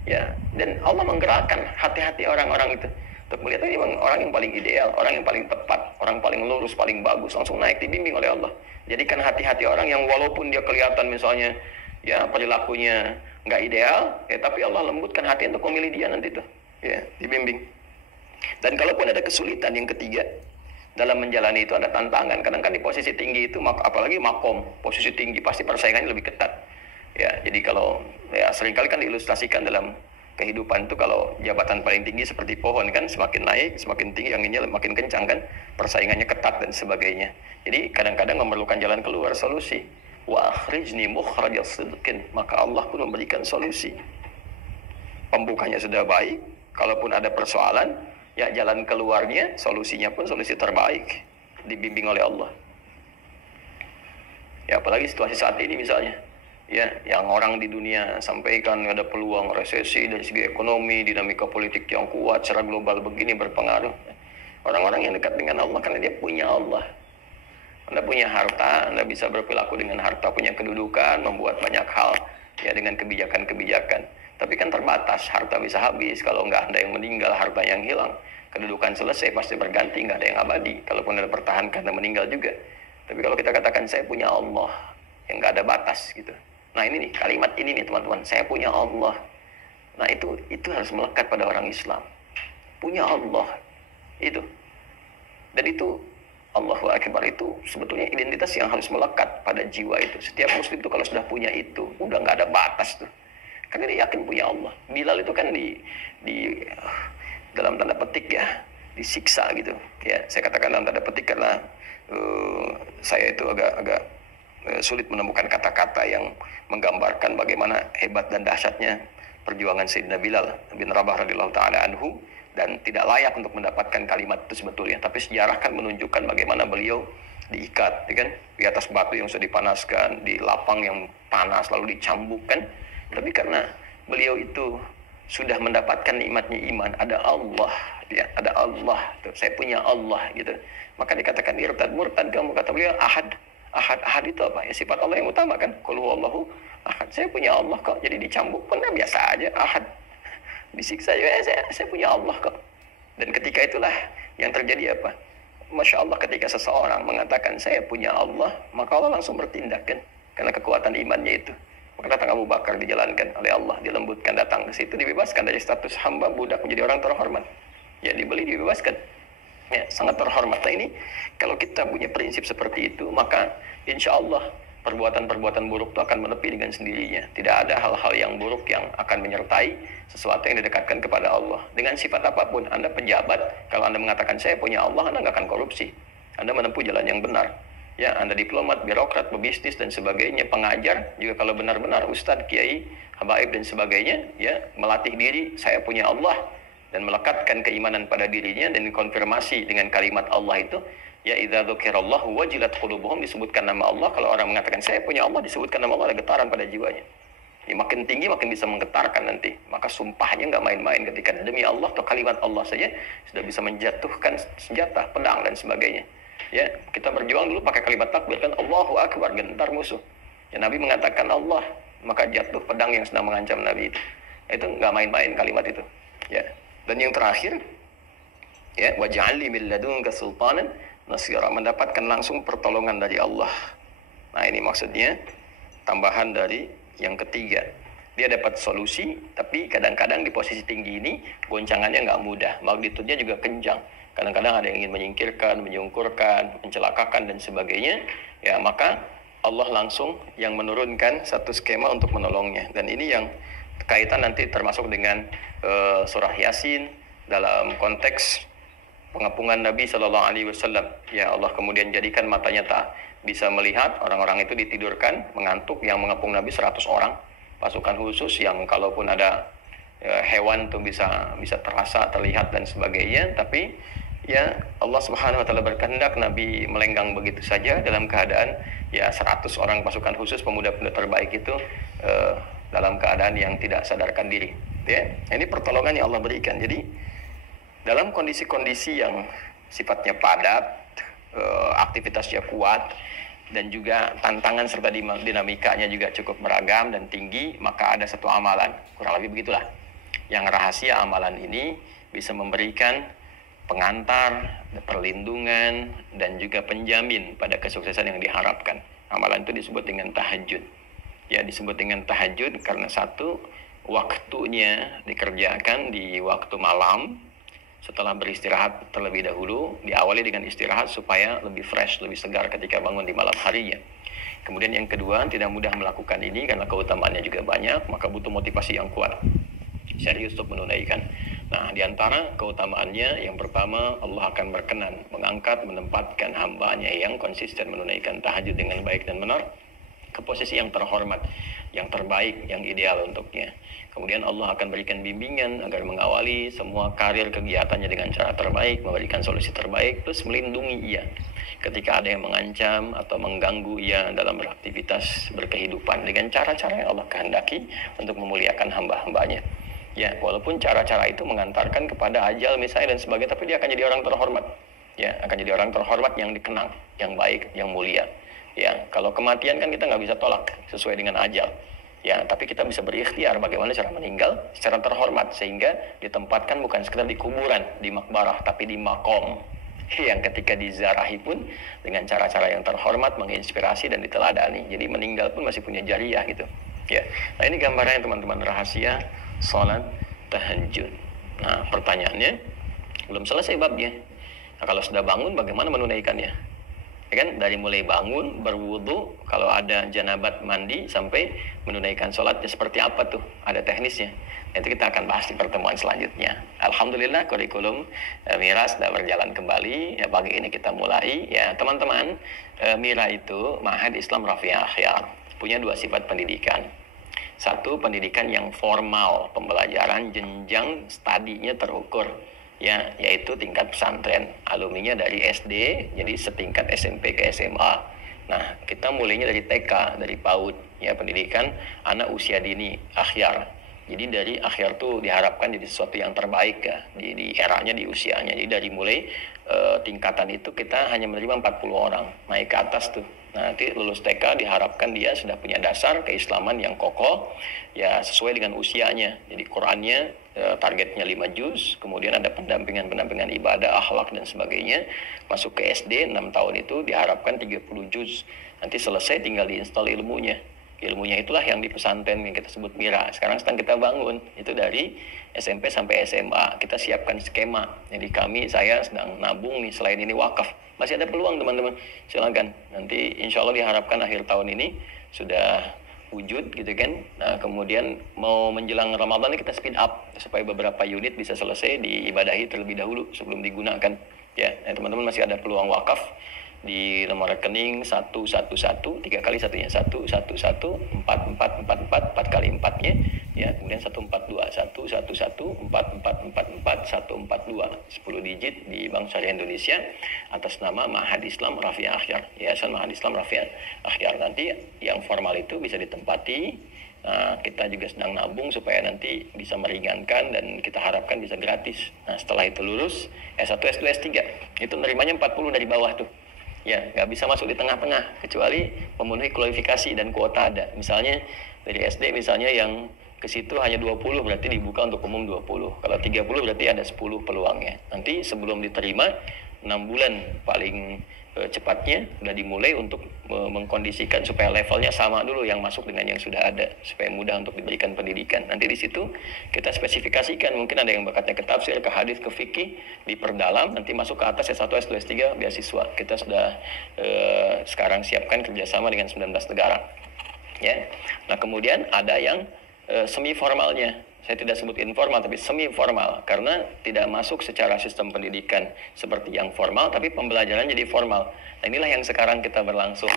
Ya, dan Allah menggerakkan hati-hati orang-orang itu untuk melihat ini orang yang paling ideal, orang yang paling tepat, orang paling lurus, paling bagus, langsung naik dibimbing oleh Allah. Jadikan hati-hati orang yang walaupun dia kelihatan misalnya ya perilakunya nggak ideal, ya tapi Allah lembutkan hati untuk memilih dia nanti tuh, ya dibimbing. Dan kalaupun ada kesulitan yang ketiga dalam menjalani itu, ada tantangan. Kadang kan di posisi tinggi itu, apalagi makom, posisi tinggi pasti persaingannya lebih ketat. Ya, jadi kalau ya seringkali kan diilustrasikan dalam kehidupan itu, kalau jabatan paling tinggi seperti pohon kan, semakin naik, semakin tinggi anginnya makin kencang kan, persaingannya ketat dan sebagainya. Jadi kadang-kadang memerlukan jalan keluar, solusi. Wa akhrijni mukhrajas sidqin, maka Allah pun memberikan solusi. Pembukanya sudah baik, kalaupun ada persoalan, ya jalan keluarnya, solusinya pun solusi terbaik, dibimbing oleh Allah. Ya, apalagi situasi saat ini misalnya, ya yang orang di dunia sampaikan ada peluang resesi dari segi ekonomi, dinamika politik yang kuat secara global begini berpengaruh. Orang-orang yang dekat dengan Allah karena dia punya Allah. Anda punya harta, Anda bisa berperilaku dengan harta, punya kedudukan, membuat banyak hal ya dengan kebijakan-kebijakan. Tapi kan terbatas, harta bisa habis. Kalau nggak ada yang meninggal, harta yang hilang. Kedudukan selesai, pasti berganti, nggak ada yang abadi. Kalaupun Anda pertahankan dan meninggal juga. Tapi kalau kita katakan saya punya Allah, yang nggak ada batas gitu. Nah ini nih, kalimat ini nih teman-teman, saya punya Allah. Nah itu harus melekat pada orang Islam. Punya Allah, itu. Dan itu Allahu Akbar itu sebetulnya identitas yang harus melekat pada jiwa itu. Setiap muslim itu kalau sudah punya itu, udah nggak ada batas tuh. Karena dia yakin punya Allah. Bilal itu kan di dalam tanda petik ya, disiksa gitu. Ya, saya katakan dalam tanda petik karena saya itu agak sulit menemukan kata-kata yang menggambarkan bagaimana hebat dan dahsyatnya perjuangan Sayyidina Bilal bin Rabah radhiyallahu taala anhu, dan tidak layak untuk mendapatkan kalimat itu sebetulnya. Tapi sejarah kan menunjukkan bagaimana beliau diikat, ya kan, di atas batu yang sudah dipanaskan, di lapang yang panas lalu dicambukkan. Tapi karena beliau itu sudah mendapatkan nikmatnya iman, ada Allah, ya, ada Allah. Tuh, saya punya Allah gitu. Maka dikatakan irtad murtad kamu, kata beliau ahad. Ahad. Ahad itu apa? Ya sifat Allah yang utama kan. Qul huwallahu ahad. Saya punya Allah kok. Jadi dicambuk pun biasa aja. Ahad. Disiksa juga saya punya Allah kok. Dan ketika itulah yang terjadi apa? Masya Allah, ketika seseorang mengatakan saya punya Allah, maka Allah langsung bertindak kan. Karena kekuatan imannya itu. Maka datang Abu Bakar, dijalankan oleh Allah, dilembutkan, datang ke situ, dibebaskan dari status hamba budak menjadi orang terhormat. Ya, dibeli, dibebaskan. Ya, sangat terhormat. Nah ini, kalau kita punya prinsip seperti itu, maka insya Allah perbuatan-perbuatan buruk itu akan menepi dengan sendirinya. Tidak ada hal-hal yang buruk yang akan menyertai sesuatu yang didekatkan kepada Allah. Dengan sifat apapun, Anda pejabat, kalau Anda mengatakan saya punya Allah, Anda nggak akan korupsi. Anda menempuh jalan yang benar. Ya, Anda diplomat, birokrat, pebisnis dan sebagainya, pengajar, juga kalau benar-benar ustadz, kiai, habaib dan sebagainya, ya, melatih diri, saya punya Allah, dan melekatkan keimanan pada dirinya dan konfirmasi dengan kalimat Allah itu, ya idza dzukirallahu wajilat qulubuhum, disebutkan nama Allah. Kalau orang mengatakan saya punya Allah, disebutkan nama Allah, ada getaran pada jiwanya. Ya, makin tinggi makin bisa menggetarkan nanti. Maka sumpahnya nggak main-main, ketika demi Allah atau kalimat Allah saja sudah bisa menjatuhkan senjata, pedang dan sebagainya. Ya, kita berjuang dulu pakai kalimat takbir kan, Allahu Akbar, gentar musuh. Ya, Nabi mengatakan Allah, maka jatuh pedang yang sedang mengancam Nabi itu. Itu nggak main-main kalimat itu. Ya. Dan yang terakhir, ya, waj'alni min ladunka sultanan nasira, mendapatkan langsung pertolongan dari Allah. Nah ini maksudnya tambahan dari yang ketiga. Dia dapat solusi, tapi kadang-kadang di posisi tinggi ini goncangannya nggak mudah, magnitudenya juga kencang. Kadang-kadang ada yang ingin menyingkirkan, menyungkurkan, mencelakakan dan sebagainya. Ya, maka Allah langsung yang menurunkan satu skema untuk menolongnya. Dan ini yang kaitan nanti termasuk dengan surah Yasin dalam konteks pengepungan Nabi Shallallahu Alaihi Wasallam. Ya, Allah kemudian jadikan matanya tak bisa melihat, orang-orang itu ditidurkan, mengantuk. Yang mengepung Nabi 100 orang, pasukan khusus yang kalaupun ada hewan tuh bisa terasa, terlihat dan sebagainya. Tapi ya Allah Subhanahu Wa Taala berkehendak Nabi melenggang begitu saja dalam keadaan ya 100 orang pasukan khusus pemuda-pemuda terbaik itu dalam keadaan yang tidak sadarkan diri. Ya, ini pertolongan yang Allah berikan. Jadi dalam kondisi-kondisi yang sifatnya padat, aktivitasnya kuat, dan juga tantangan serta dinamikanya juga cukup beragam dan tinggi, maka ada satu amalan, kurang lebih begitulah, yang rahasia amalan ini bisa memberikan pengantar, perlindungan, dan juga penjamin pada kesuksesan yang diharapkan. Amalan itu disebut dengan tahajud. Ya, disebut dengan tahajud karena satu, waktunya dikerjakan di waktu malam, setelah beristirahat terlebih dahulu, diawali dengan istirahat supaya lebih fresh, lebih segar ketika bangun di malam harinya. Kemudian yang kedua, tidak mudah melakukan ini karena keutamaannya juga banyak, maka butuh motivasi yang kuat, serius untuk menunaikan. Nah, di antara keutamaannya, yang pertama, Allah akan berkenan mengangkat, menempatkan hambanya yang konsisten menunaikan tahajud dengan baik dan benar ke posisi yang terhormat, yang terbaik, yang ideal untuknya. Kemudian Allah akan berikan bimbingan agar mengawali semua karir kegiatannya dengan cara terbaik, memberikan solusi terbaik, plus melindungi ia ketika ada yang mengancam atau mengganggu ia dalam beraktivitas berkehidupan dengan cara-cara yang Allah kehendaki untuk memuliakan hamba-hambanya. Ya, walaupun cara-cara itu mengantarkan kepada ajal misalnya dan sebagainya, tapi dia akan jadi orang terhormat. Ya, akan jadi orang terhormat yang dikenang, yang baik, yang mulia. Ya, kalau kematian kan kita nggak bisa tolak sesuai dengan ajal. Ya, tapi kita bisa berikhtiar bagaimana cara meninggal secara terhormat, sehingga ditempatkan bukan sekedar di kuburan, di makbarah, tapi di makom yang ketika dizarahi pun dengan cara-cara yang terhormat, menginspirasi dan diteladani. Jadi meninggal pun masih punya jariah gitu. Ya, nah ini gambarannya teman-teman, rahasia sholat tahajud. Nah, pertanyaannya belum selesai babnya. Nah, kalau sudah bangun bagaimana menunaikannya? Ya kan, dari mulai bangun, berwudu, kalau ada janabat mandi, sampai menunaikan sholatnya seperti apa tuh? Ada teknisnya. Nanti kita akan bahas di pertemuan selanjutnya. Alhamdulillah kurikulum Mira sudah berjalan kembali. Ya, pagi ini kita mulai. Ya teman-teman, Mira itu Ma'had Islam Rafi'ah Akhyar, punya dua sifat pendidikan. Satu, pendidikan yang formal, pembelajaran jenjang studinya terukur. Ya, yaitu tingkat pesantren, alumninya dari SD, jadi setingkat SMP ke SMA. Nah, kita mulainya dari TK, dari PAUD, ya, pendidikan anak usia dini, akhyar. Jadi dari akhyar tuh diharapkan jadi sesuatu yang terbaik ya, di eranya, di usianya. Jadi dari mulai tingkatan itu kita hanya menerima 40 orang, naik ke atas tuh Nah, nanti lulus TK diharapkan dia sudah punya dasar keislaman yang kokoh, ya sesuai dengan usianya. Jadi Qurannya targetnya 5 juz, kemudian ada pendampingan ibadah, akhlak dan sebagainya. Masuk ke SD 6 tahun itu diharapkan 30 juz. Nanti selesai tinggal diinstal ilmunya. Ilmunya itulah yang di pesantren yang kita sebut Mira. Sekarang sedang kita bangun, itu dari SMP sampai SMA. Kita siapkan skema. Jadi saya sedang nabung nih, selain ini wakaf. Masih ada peluang teman-teman, silakan. Nanti insya Allah diharapkan akhir tahun ini sudah wujud gitu kan. Nah, kemudian mau menjelang Ramadan kita speed up supaya beberapa unit bisa selesai diibadahi terlebih dahulu sebelum digunakan. Ya, teman-teman masih ada peluang wakaf di nomor rekening 111 3 kali satunya 111 4 kali 4-nya ya, kemudian 142 111 4 142 10 digit di Bank Syariah Indonesia atas nama Ma'had Islam Rafi' Akhyar, Yayasan Ma'had Islam Rafi' Akhyar. Nanti yang formal itu bisa ditempati. Nah, kita juga sedang nabung supaya nanti bisa meringankan dan kita harapkan bisa gratis. Nah, setelah itu lulus S1, S2, S3 itu nerimanya 40 dari bawah tuh. Ya, nggak bisa masuk di tengah-tengah kecuali memenuhi kualifikasi dan kuota ada. Misalnya dari SD misalnya yang ke situ hanya 20 berarti dibuka untuk umum 20. Kalau 30 berarti ada 10 peluangnya. Nanti sebelum diterima 6 bulan paling cepatnya sudah dimulai untuk mengkondisikan supaya levelnya sama dulu yang masuk dengan yang sudah ada supaya mudah untuk diberikan pendidikan. Nanti di situ kita spesifikasikan, mungkin ada yang bakatnya ke tafsir, ke hadis, ke fikih, diperdalam, nanti masuk ke atas S1, S2, S3 beasiswa. Kita sudah sekarang siapkan kerjasama dengan 19 negara. Ya. Nah, kemudian ada yang semi formalnya. Saya tidak sebut informal tapi semi formal karena tidak masuk secara sistem pendidikan seperti yang formal tapi pembelajaran jadi formal. Nah, inilah yang sekarang kita berlangsung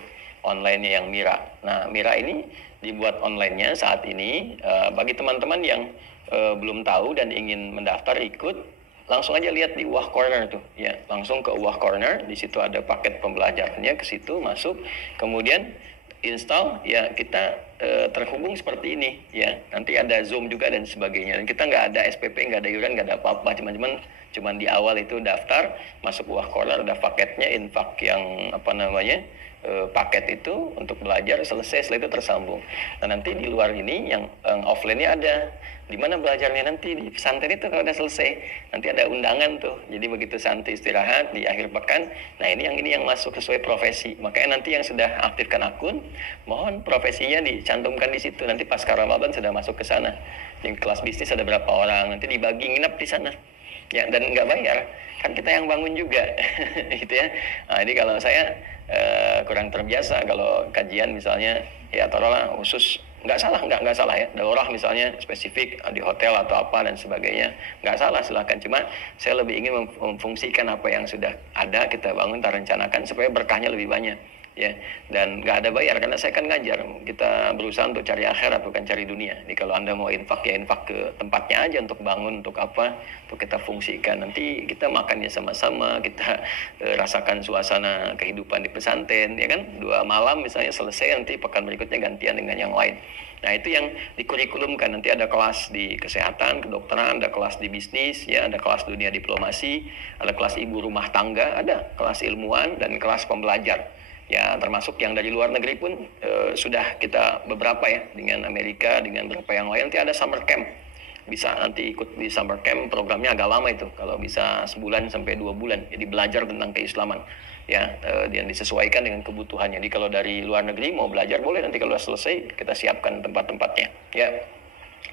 online-nya yang Mira. Nah, Mira ini dibuat online-nya saat ini bagi teman-teman yang belum tahu dan ingin mendaftar ikut, langsung aja lihat di Wah Corner tuh ya, langsung ke Wah Corner, di situ ada paket pembelajarannya, ke situ masuk, kemudian install ya, kita terhubung seperti ini ya, nanti ada Zoom juga dan sebagainya, dan kita nggak ada SPP, nggak ada iuran, nggak ada apa-apa, cuman di awal itu daftar masuk Wah Corner, ada paketnya infak yang paket itu untuk belajar, selesai, setelah itu tersambung. Nah, nanti di luar ini yang offline-nya ada, di mana belajarnya nanti di pesantren itu kalau udah selesai nanti ada undangan tuh, jadi begitu santai istirahat di akhir pekan. Nah, ini yang masuk sesuai profesi, makanya nanti yang sudah aktifkan akun mohon profesinya dicantumkan di situ, nanti pasca Ramadan sudah masuk ke sana. Yang kelas bisnis ada berapa orang, nanti dibagi nginep di sana ya, dan nggak bayar kan, kita yang bangun juga gitu ya. Nah, jadi kalau saya kurang terbiasa kalau kajian misalnya ya taruhlah khusus, nggak salah ya, daurah misalnya spesifik di hotel atau apa dan sebagainya, nggak salah, silahkan. Cuma saya lebih ingin memfungsikan apa yang sudah ada kita bangun, kita rencanakan supaya berkahnya lebih banyak ya, dan nggak ada bayar karena saya kan ngajar, kita berusaha untuk cari akhirat bukan cari dunia. Jadi kalau Anda mau infak ya infak ke tempatnya aja, untuk bangun, untuk apa, untuk kita fungsikan, nanti kita makan ya sama-sama, kita rasakan suasana kehidupan di pesantren ya kan, 2 malam misalnya selesai, nanti pekan berikutnya gantian dengan yang lain. Nah, itu yang dikurikulumkan. Nanti ada kelas di kesehatan, kedokteran, ada kelas di bisnis ya, ada kelas dunia diplomasi, ada kelas ibu rumah tangga, ada kelas ilmuwan dan kelas pembelajar. Ya, termasuk yang dari luar negeri pun sudah kita beberapa ya, dengan Amerika, dengan beberapa yang lain. Nanti ada summer camp, bisa nanti ikut di summer camp, programnya agak lama itu, kalau bisa sebulan sampai 2 bulan, jadi belajar tentang keislaman ya, dan disesuaikan dengan kebutuhannya. Jadi kalau dari luar negeri mau belajar boleh, nanti kalau sudah selesai kita siapkan tempat-tempatnya ya.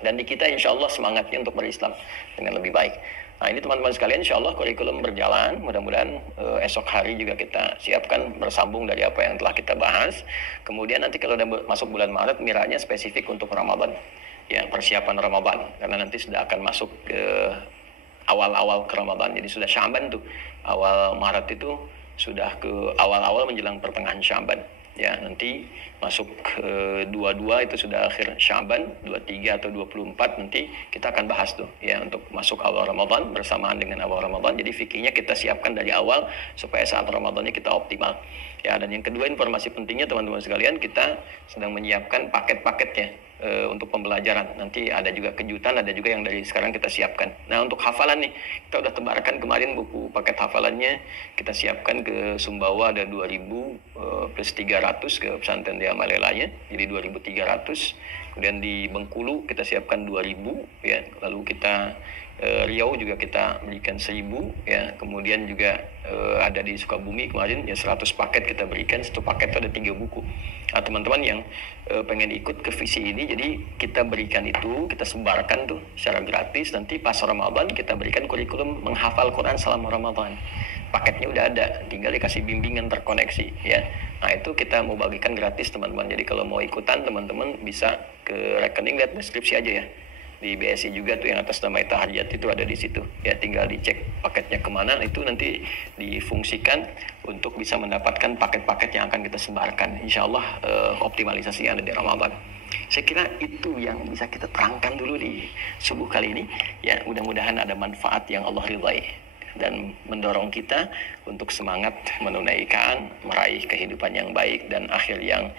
Dan di kita insya Allah semangatnya untuk berislam dengan lebih baik. Nah, ini teman-teman sekalian, insya Allah kurikulum berjalan. Mudah-mudahan esok hari juga kita siapkan bersambung dari apa yang telah kita bahas. Kemudian nanti kalau udah masuk bulan Maret, Miranya spesifik untuk Ramadan. Ya, persiapan Ramadan. Karena nanti sudah akan masuk ke awal-awal ke Ramadan. Jadi sudah Sya'ban tuh. Awal Maret itu sudah ke awal-awal menjelang pertengahan Sya'ban. Ya, nanti masuk ke 22 itu sudah akhir Sya'ban, 23 atau 24 nanti kita akan bahas tuh ya, untuk masuk awal Ramadan bersamaan dengan awal Ramadan. Jadi fikihnya kita siapkan dari awal supaya saat Ramadannya kita optimal. Ya, dan yang kedua informasi pentingnya teman-teman sekalian, kita sedang menyiapkan paket-paketnya. untuk pembelajaran. Nanti ada juga kejutan, ada juga yang dari sekarang kita siapkan. Nah, untuk hafalan nih, kita udah tebarkan kemarin buku paket hafalannya, kita siapkan ke Sumbawa ada 2000 plus 300 ke pesantren di Amalelanya, jadi 2300. Kemudian di Bengkulu kita siapkan 2000 ya. Lalu kita Riau juga kita berikan 1000 ya. Kemudian juga ada di Sukabumi kemarin ya 100 paket kita berikan. Satu paket itu ada 3 buku. Nah, teman-teman yang pengen ikut ke visi ini, jadi kita berikan itu, kita sebarkan tuh secara gratis. Nanti pas Ramadan kita berikan kurikulum menghafal Quran selama Ramadan. Paketnya udah ada, tinggal dikasih bimbingan terkoneksi ya. Nah, itu kita mau bagikan gratis teman-teman. Jadi kalau mau ikutan teman-teman bisa ke rekening, lihat deskripsi aja ya. Di BSI juga tuh yang atas nama Tahajat itu ada di situ ya, tinggal dicek paketnya kemana, itu nanti difungsikan untuk bisa mendapatkan paket-paket yang akan kita sebarkan, insya Allah optimalisasi yang ada di Ramadan. Saya kira itu yang bisa kita terangkan dulu di subuh kali ini ya. Mudah-mudahan ada manfaat yang Allah ridhai dan mendorong kita untuk semangat menunaikan, meraih kehidupan yang baik dan akhir yang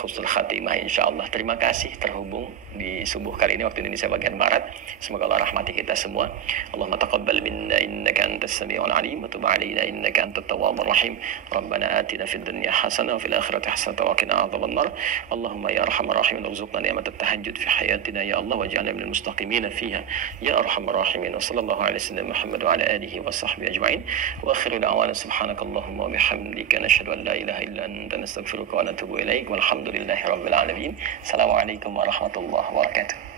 husnul khatimah insyaallah. Terima kasih terhubung di subuh kali ini waktu Indonesia bagian barat. Semoga Allah rahmati kita semua. Allahumma taqabbal minna innaka antas samiul alim wa tub alaina innaka antat tawwabur rahim. Rabbana atina fid dunya hasanah wa fil akhirati hasanah wa qina adzabannar. Allahumma ya arhamar rahimin warzuqna ni'mat at-tahajjud fi hayatina ya Allah waj'alna minal mustaqimin fiha ya arhamar rahimin. Wa sallallahu ala sayyidina Muhammad wa ala alihi وصحبه أجمعين وآخر دعوانا سبحانك اللهم وبحمدك نشهد أن لا إله إلا أنت نستغفرك ونتوب إليك والحمد لله رب العالمين. السلام عليكم ورحمة الله وبركاته.